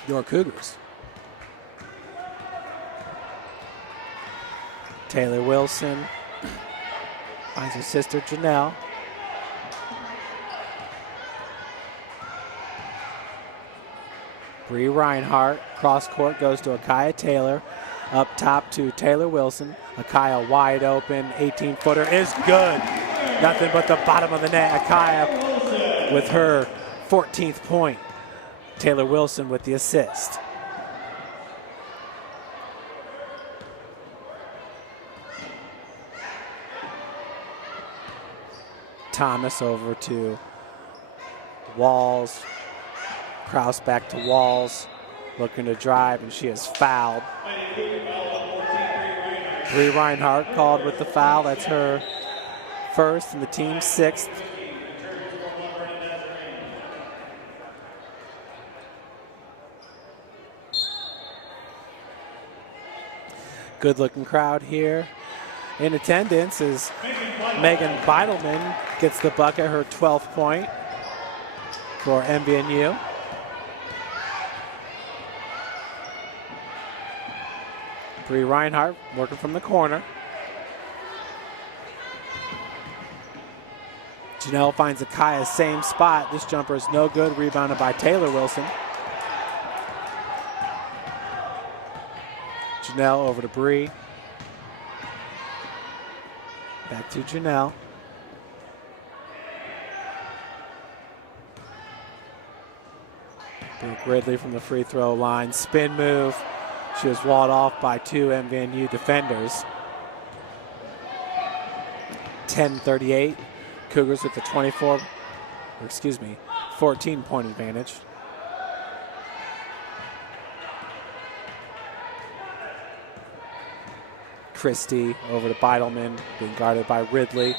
your Cougars. Taylor Wilson finds her sister Janelle. Bree Reinhardt, cross court, goes to Akaya Taylor. Up top to Taylor Wilson. Akaya wide open, 18-footer is good. Nothing but the bottom of the net. Akaya with her 14th point. Taylor Wilson with the assist. Thomas over to Walls. Krause back to Walls, looking to drive, and she is fouled. Bree Reinhardt called with the foul. That's her first and the team's 6th. Good-looking crowd here. In attendance is Megan Beidelman, gets the bucket, her 12th point for MVNU. Bree Reinhardt working from the corner. Janelle finds Akaya, same spot. This jumper is no good, rebounded by Taylor Wilson. Janelle over to Bree. Back to Janelle. Brooke Ridley from the free throw line. Spin move. She was walled off by 2 MVNU defenders. 10-38. Cougars with the 14-point advantage. Christie over to Beidelman, being guarded by Ridley.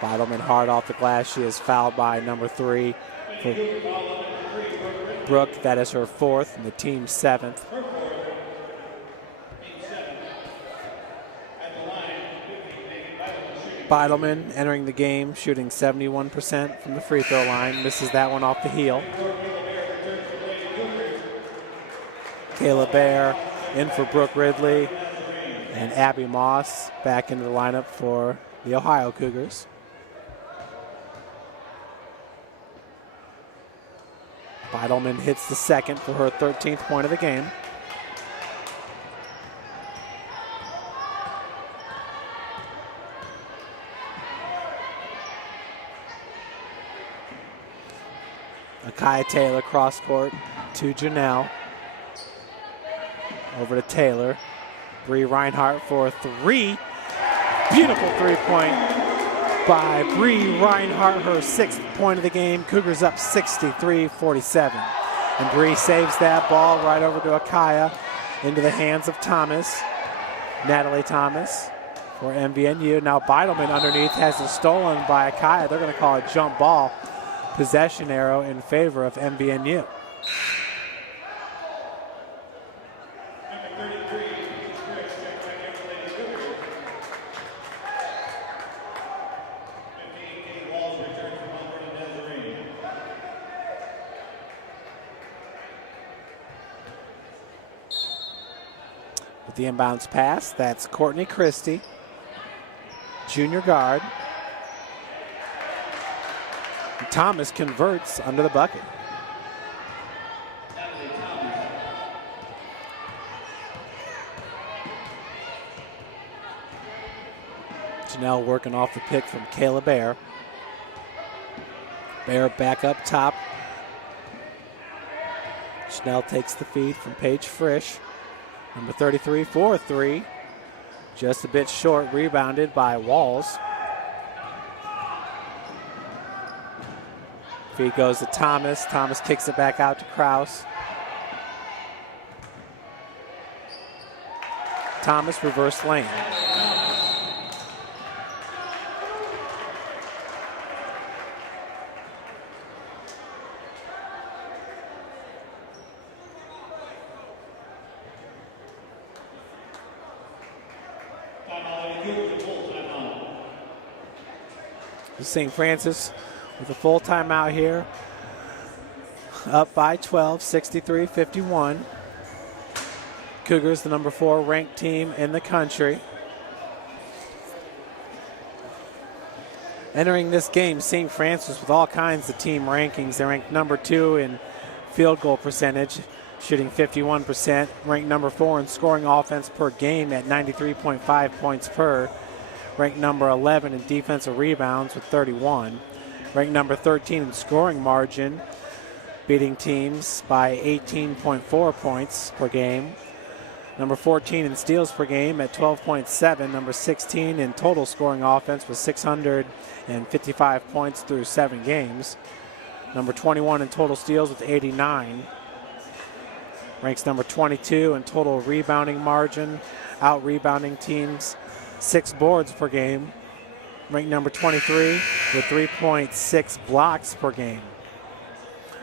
Beidelman hard off the glass. She is fouled by number 3 for Brooke. That is her 4th and the team's 7th. Beidelman entering the game, shooting 71% from the free throw line. Misses that one off the heel. Kayla Bear in for Brooke Ridley, and Abby Moss back into the lineup for the Ohio Cougars. Beidelman hits the second for her 13th point of the game. Akaya Taylor cross court to Janelle. Over to Taylor. Bree Reinhardt for 3. Beautiful 3-point by Bree Reinhardt, her 6th point of the game. Cougars up 63-47. And Bree saves that ball right over to Akaya into the hands of Thomas. Natalie Thomas for MVNU. Now Beidelman underneath has it stolen by Akaya. They're going to call it jump ball. Possession arrow in favor of MVNU. With the inbounds pass, that's Courtney Christie, junior guard. Thomas converts under the bucket. Janelle working off the pick from Kayla Bear. Bear back up top. Janelle takes the feed from Paige Frisch. Number 33 for 3. Just a bit short, rebounded by Walls. Feed goes to Thomas. Thomas kicks it back out to Krause. Thomas reverse lane. St. Francis with a full timeout here. Up by 12, 63-51. Cougars, the number 4 ranked team in the country. Entering this game, St. Francis with all kinds of team rankings. They're ranked number 2 in field goal percentage, shooting 51%. Ranked number 4 in scoring offense per game at 93.5 points per. Ranked number 11 in defensive rebounds with 31. Ranked number 13 in scoring margin, beating teams by 18.4 points per game. Number 14 in steals per game at 12.7. Number 16 in total scoring offense with 655 points through 7 games. Number 21 in total steals with 89. Ranks number 22 in total rebounding margin, out-rebounding teams 6 boards per game. Ranked number 23 with 3.6 blocks per game.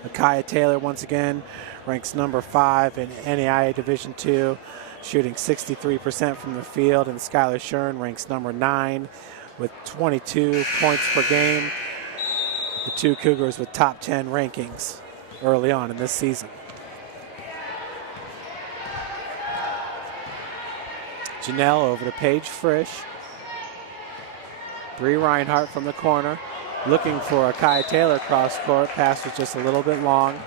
Akaya Taylor, once again, ranks number 5 in NAIA Division II, shooting 63% from the field. And Skylar Shern ranks number 9 with 22 points per game. The 2 Cougars with top 10 rankings early on in this season. Janelle over to Paige Frisch. Bree Reinhardt from the corner, looking for Akaya Taylor cross court. Pass was just a little bit long.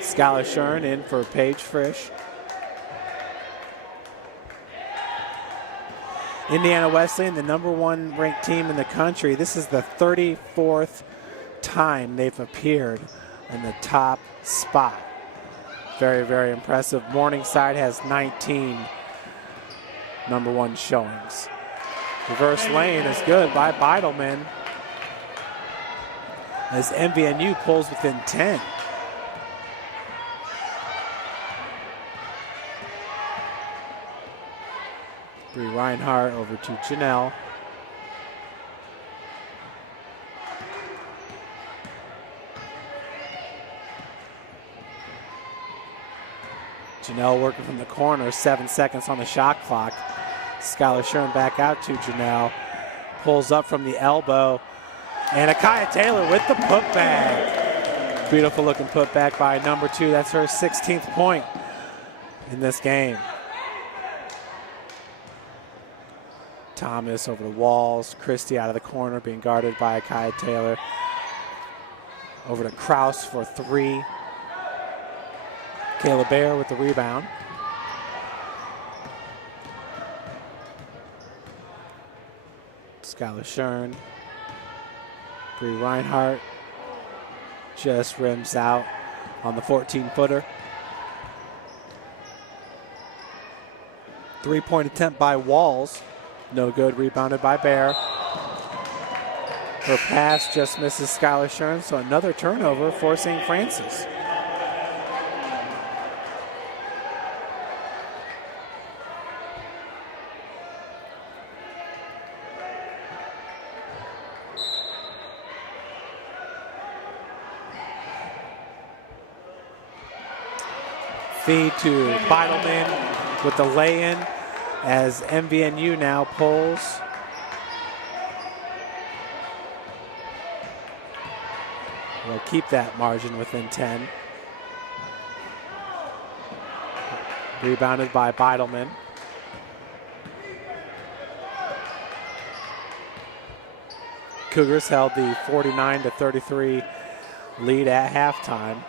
Skylar Shern in for Paige Frisch. Indiana Wesleyan, the number 1 ranked team in the country. This is the 34th time they've appeared in the top spot. Very, very impressive. Morningside has 19 number 1 showings. Reverse lane is good by Beidelman as MVNU pulls within 10. Bree Reinhardt over to Janelle. Janelle working from the corner, 7 seconds on the shot clock. Skylar Shern back out to Janelle. Pulls up from the elbow. And Akaya Taylor with the putback. Beautiful looking putback by number 2. That's her 16th point in this game. Thomas over the walls. Christie out of the corner being guarded by Akaya Taylor. Over to Kraus for 3. Kayla Bear with the rebound. Skylar Shern. Bree Reinhardt just rims out on the 14-footer. 3-point attempt by Walls. No good, rebounded by Bear. Her pass just misses Skylar Shern, so another turnover for St. Francis. Feed to Beidelman with the lay-in as MVNU now pulls. We'll keep that margin within 10. Rebounded by Beidelman. Cougars held the 49-33 lead at halftime.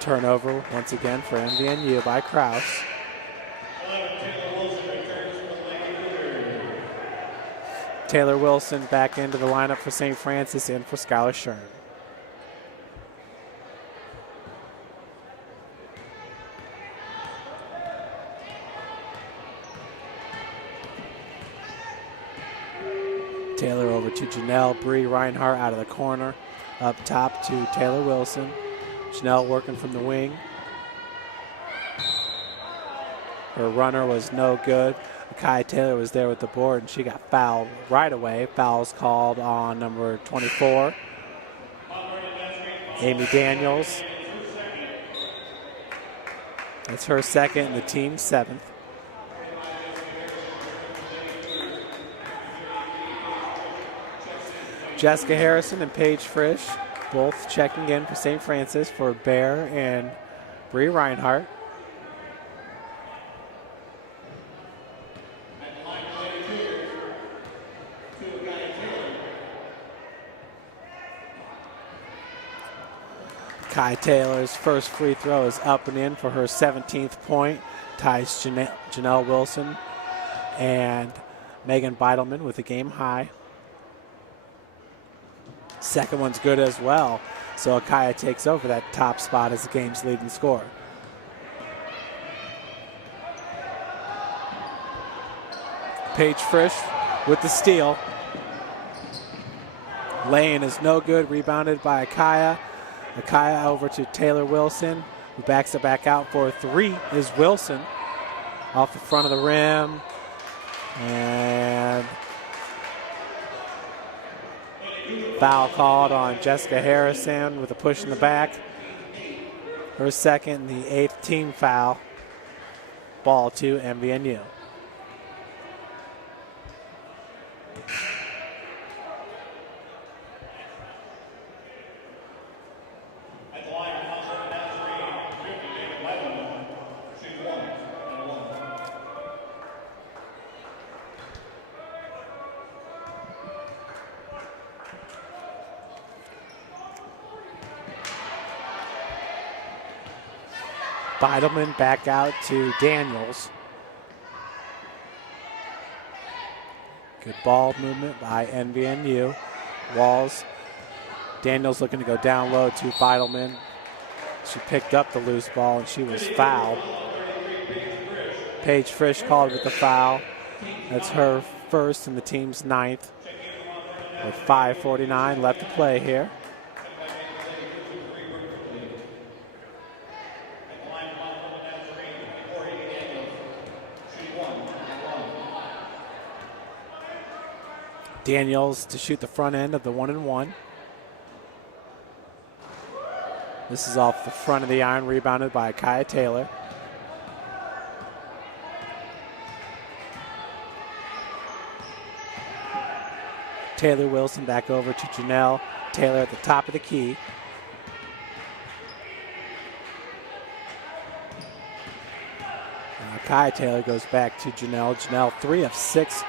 Turnover once again for MVNU by Kraus. Taylor Wilson back into the lineup for St. Francis, in for Skylar Shern. Taylor over to Janelle. Bree Reinhardt out of the corner. Up top to Taylor Wilson. Janelle working from the wing. Her runner was no good. Akaya Taylor was there with the board, and she got fouled right away. Fouls called on number 24, Amy Daniels. That's her second and the team's 7th. Jessica Harrison and Paige Frisch both checking in for St. Francis for Bear and Bree Reinhardt. Kai Taylor's first free throw is up and in for her 17th point. Ties Janelle Wilson and Megan Beidelman with a game high. Second one's good as well. So Akaya takes over that top spot as the game's leading scorer. Paige Frisch with the steal. Lane is no good, rebounded by Akaya. Akaya over to Taylor Wilson, who backs it back out for a 3 is Wilson. Off the front of the rim. And foul called on Jessica Harrison with a push in the back. Her second, the 8th team foul. Ball to MVNU. Beidelman back out to Daniels. Good ball movement by MVNU. Walls. Daniels looking to go down low to Beidelman. She picked up the loose ball and she was fouled. Paige Frisch called with the foul. That's her first and the team's 9th. With 5:49 left to play here. Daniels to shoot the front end of the 1-and-1. This is off the front of the iron, rebounded by Kaya Taylor. Taylor Wilson back over to Janelle Taylor at the top of the key. Now Kaya Taylor goes back to Janelle. Janelle 3 of 6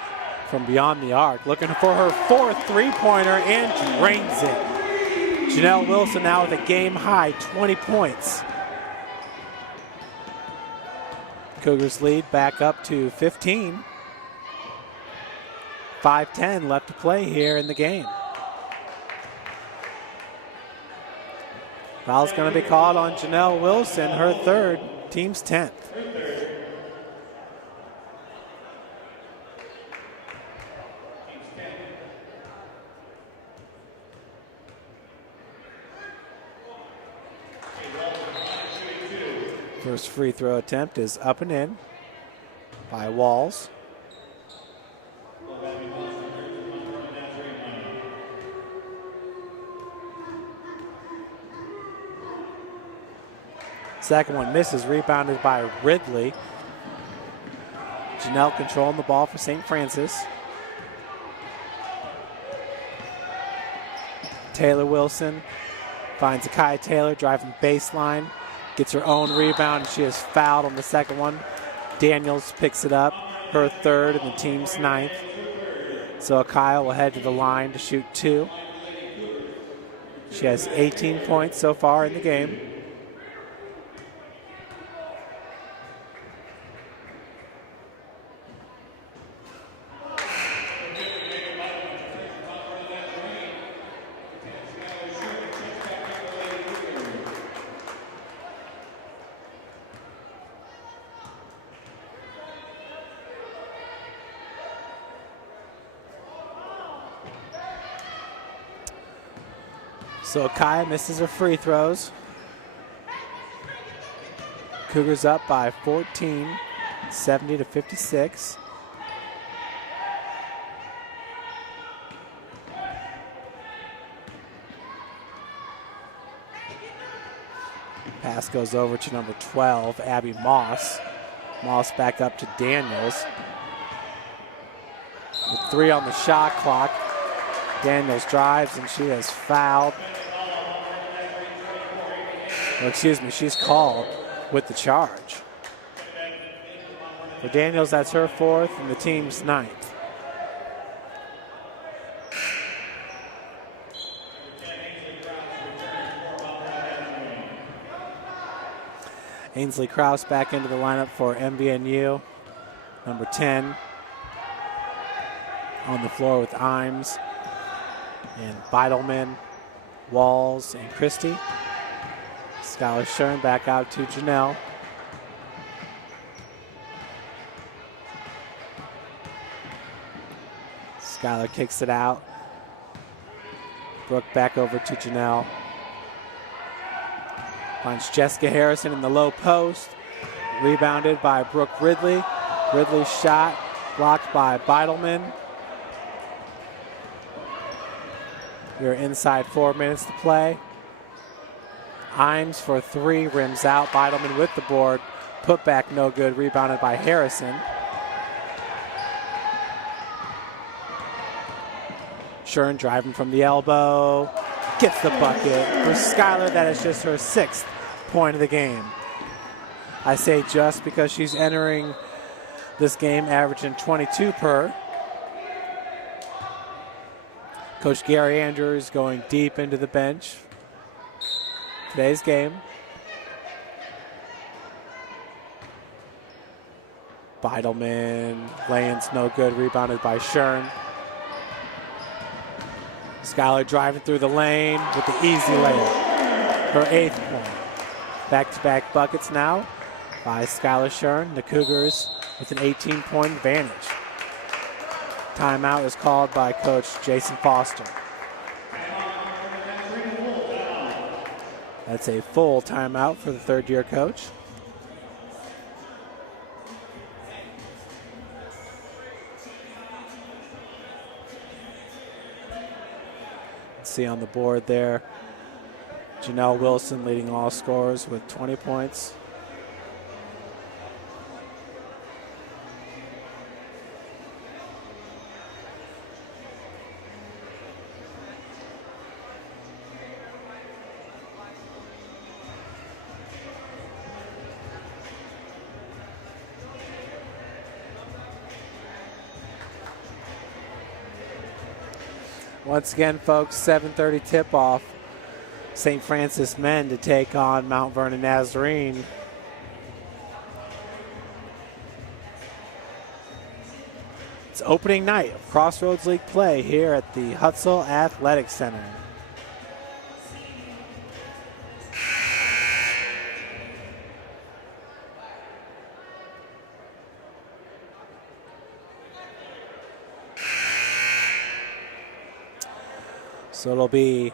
from beyond the arc, looking for her 4th three-pointer and drains it. Janelle Wilson now with a game-high 20 points. Cougars lead back up to 15. 5:10 left to play here in the game. Foul's going to be called on Janelle Wilson, her 3rd, team's 10th. First free throw attempt is up and in by Walls. Second one misses, rebounded by Ridley. Janelle controlling the ball for St. Francis. Taylor Wilson finds Akai Taylor driving baseline. Gets her own rebound. She is fouled on the second one. Daniels picks it up, her 3rd and the team's 9th. So Akai will head to the line to shoot 2. She has 18 points so far in the game. So Akai misses her free throws. Cougars up by 14, 70-56. Pass goes over to number 12, Abby Moss. Moss back up to Daniels. With 3 on the shot clock. Daniels drives and she is fouled. Well, excuse me, she's called with the charge. For Daniels, that's her 4th and the team's 9th. Ainsley Krause back into the lineup for MVNU. Number 10 on the floor with Imes and Beidelman, Walls, and Christie. Skylar Shern back out to Janelle. Skylar kicks it out. Brooke back over to Janelle. Finds Jessica Harrison in the low post. Rebounded by Brooke Ridley. Ridley's shot blocked by Beidelman. We're inside 4 minutes to play. Imes for 3, rims out. Beidelman with the board. Put back no good, rebounded by Harrison. Shern driving from the elbow. Gets the bucket. For Skylar, that is just her 6th point of the game. I say just because she's entering this game averaging 22 per. Coach Gary Andrews going deep into the bench. Today's game. Beidelman, lands no good, rebounded by Shern. Skylar driving through the lane with the easy layup. Her 8th point. Back-to-back buckets now by Skylar Shern. The Cougars with an 18-point advantage. Timeout is called by Coach Jason Foster. That's a full timeout for the 3rd-year coach. See on the board there, Janelle Wilson leading all scorers with 20 points. Once again, folks, 7:30 tip-off. St. Francis men to take on Mount Vernon Nazarene. It's opening night of Crossroads League play here at the Hutzel Athletic Center. So it'll be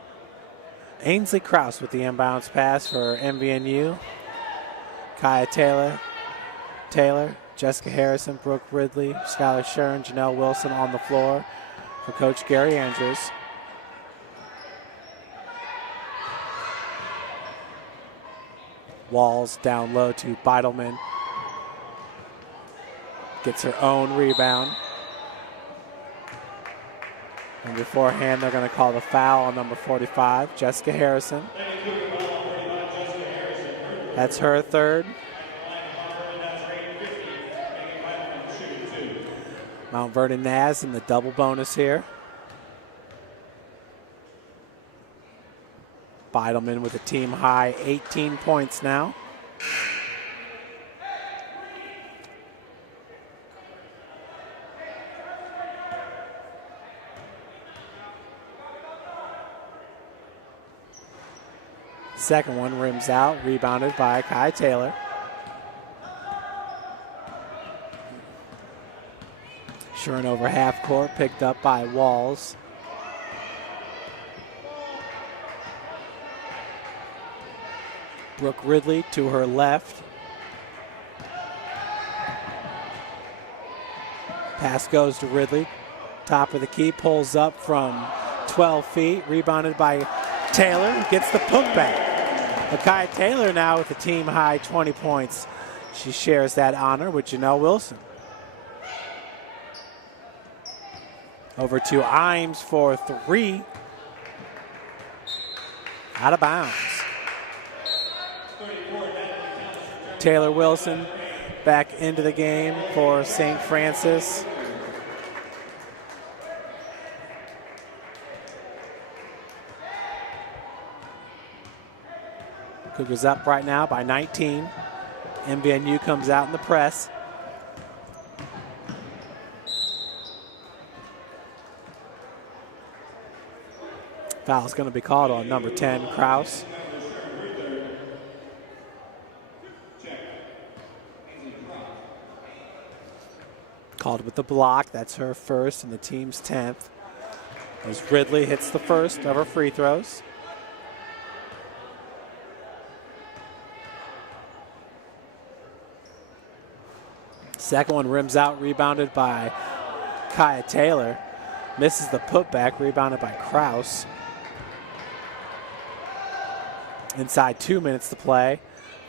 Ainsley Krause with the inbounds pass for MVNU. Kaya Taylor, Jessica Harrison, Brooke Ridley, Skylar Shern, Janelle Wilson on the floor for Coach Gary Andrews. Walls down low to Beidelman. Gets her own rebound. And beforehand, they're going to call the foul on number 45, Jessica Harrison. That's her 3rd. Mount Vernon Naz in the double bonus here. Beidelman with a team high 18 points now. Second one rims out, rebounded by Kai Taylor. Shern over half court, picked up by Walls. Brooke Ridley to her left. Pass goes to Ridley. Top of the key, pulls up from 12 feet, rebounded by Taylor, gets the putback. Akai Taylor now with a team high 20 points. She shares that honor with Janelle Wilson. Over to Imes for three. Out of bounds. Taylor Wilson back into the game for St. Francis. Cougars up right now by 19. MVNU comes out in the press. Foul's going to be called on number 10, Kraus. Called with the block. That's her first and the team's 10th. As Ridley hits the first of her free throws. Second one rims out, rebounded by Kaya Taylor. Misses the putback, rebounded by Kraus. Inside 2 minutes to play.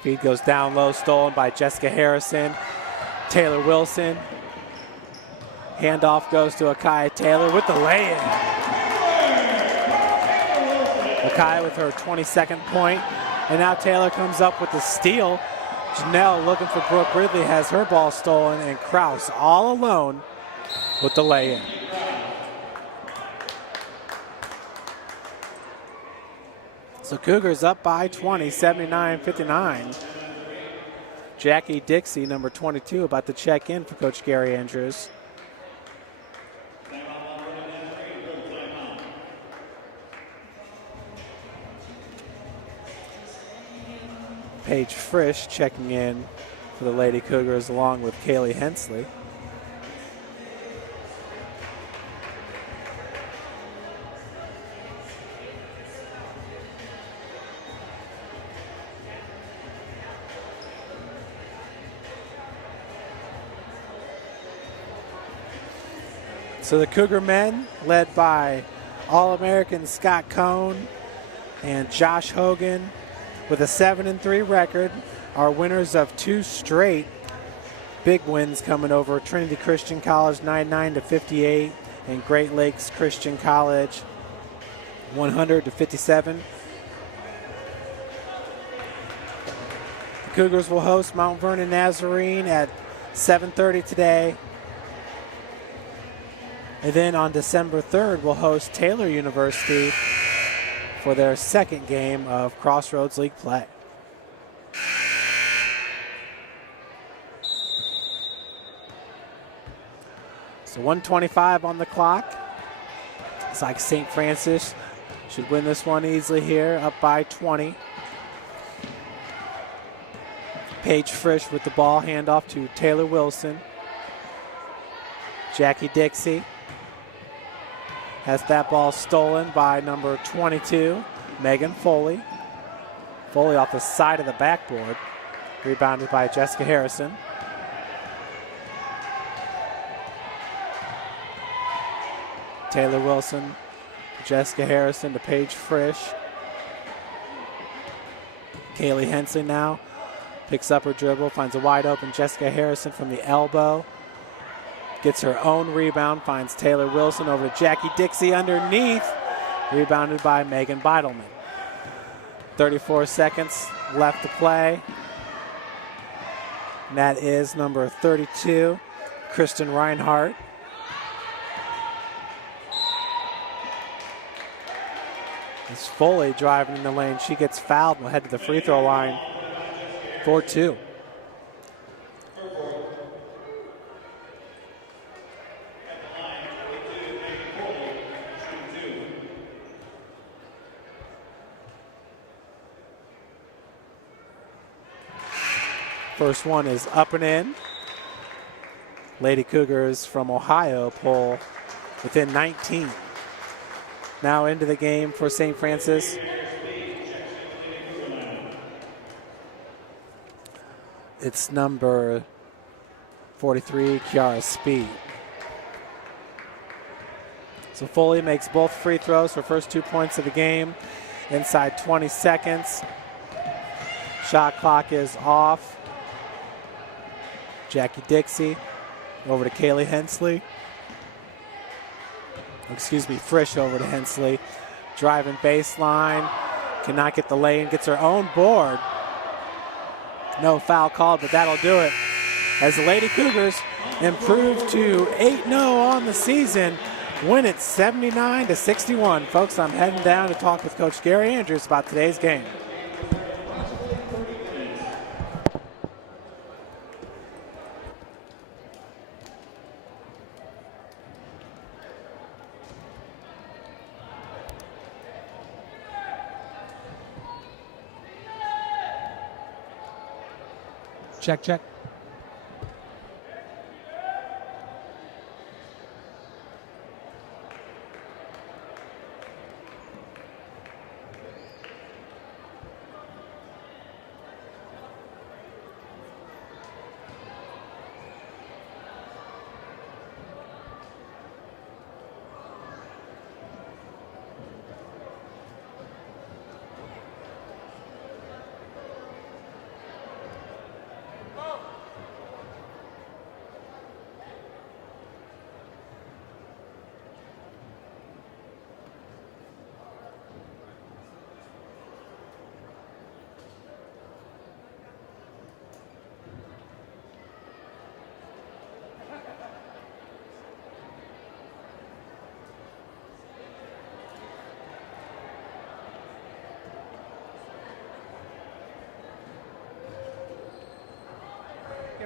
Feed goes down low, stolen by Jessica Harrison. Taylor Wilson. Handoff goes to Akai Taylor with the lay-in. Akai with her 22nd point. And now Taylor comes up with the steal. Janelle looking for Brooke Ridley, has her ball stolen, and Kraus all alone with the lay-in. So Cougars up by 20, 79-59. Jackie Dixie, number 22, about to check in for Coach Gary Andrews. Paige Frisch checking in for the Lady Cougars along with Kaylee Hensley. So the Cougar men, led by All-American Scott Cohn and Josh Hogan, with a 7-3 record, are winners of 2 straight big wins coming over Trinity Christian College 99-58 and Great Lakes Christian College 100-57. The Cougars will host Mount Vernon Nazarene at 7:30 today. And then on December 3rd, we'll host Taylor University for their second game of Crossroads League play. So 1:25 on the clock. It's like St. Francis should win this one easily here, up by 20. Paige Frisch with the ball, handoff to Taylor Wilson. Jackie Dixie has that ball stolen by number 22, Megan Foley. Foley off the side of the backboard, rebounded by Jessica Harrison. Taylor Wilson, Jessica Harrison to Paige Frisch. Kaylee Hensley now picks up her dribble, finds a wide open Jessica Harrison from the elbow. Gets her own rebound, finds Taylor Wilson over to Jackie Dixie underneath. Rebounded by Megan Beidelman. 34 seconds left to play. And that is number 32, Kristen Reinhardt. As Foley driving in the lane, she gets fouled and will head to the free throw line for 2. First one is up and in. Lady Cougars from Ohio pull within 19. Now into the game for St. Francis. It's number 43, Kiara Speed. So Foley makes both free throws for first 2 points of the game inside 20 seconds. Shot clock is off. Jackie Dixie over to Kaylee Hensley. Excuse me, Frisch over to Hensley. Driving baseline. Cannot get the lane. Gets her own board. No foul called, but that'll do it. As the Lady Cougars improve to 8-0 on the season, win it 79-61. Folks, I'm heading down to talk with Coach Gary Andrews about today's game. Check, check.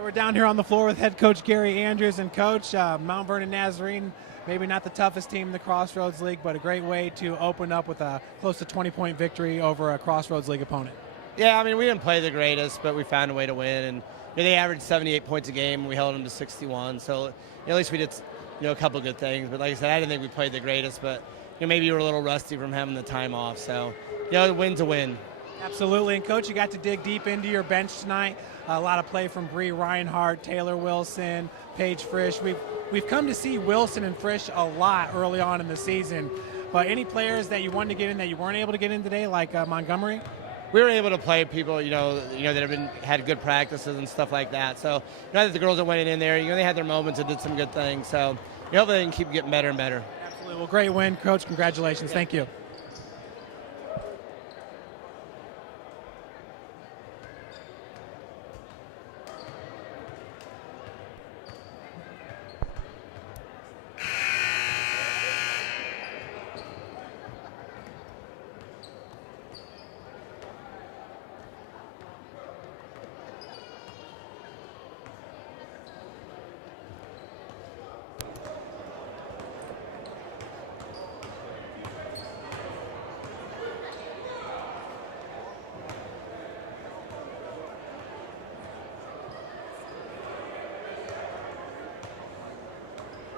We're down here on the floor with head coach Gary Andrews. And coach, Mount Vernon Nazarene, maybe not the toughest team in the Crossroads League, but a great way to open up with a close to 20-point victory over a Crossroads League opponent. Yeah, I mean, we didn't play the greatest, but we found a way to win. And they averaged 78 points a game, and we held them to 61. So at least we did a couple good things. But like I said, I didn't think we played the greatest, but maybe you were a little rusty from having the time off. So the win's a win. Absolutely. And coach, you got to dig deep into your bench tonight. A lot of play from Bree Reinhardt, Taylor Wilson, Paige Frisch. We've come to see Wilson and Frisch a lot early on in the season. But any players that you wanted to get in that you weren't able to get in today, like Montgomery? We were able to play people, that have had good practices and stuff like that. So, that the girls that went in there, they had their moments and did some good things. So, hopefully they can keep getting better and better. Absolutely. Well, great win, coach. Congratulations. Yeah. Thank you.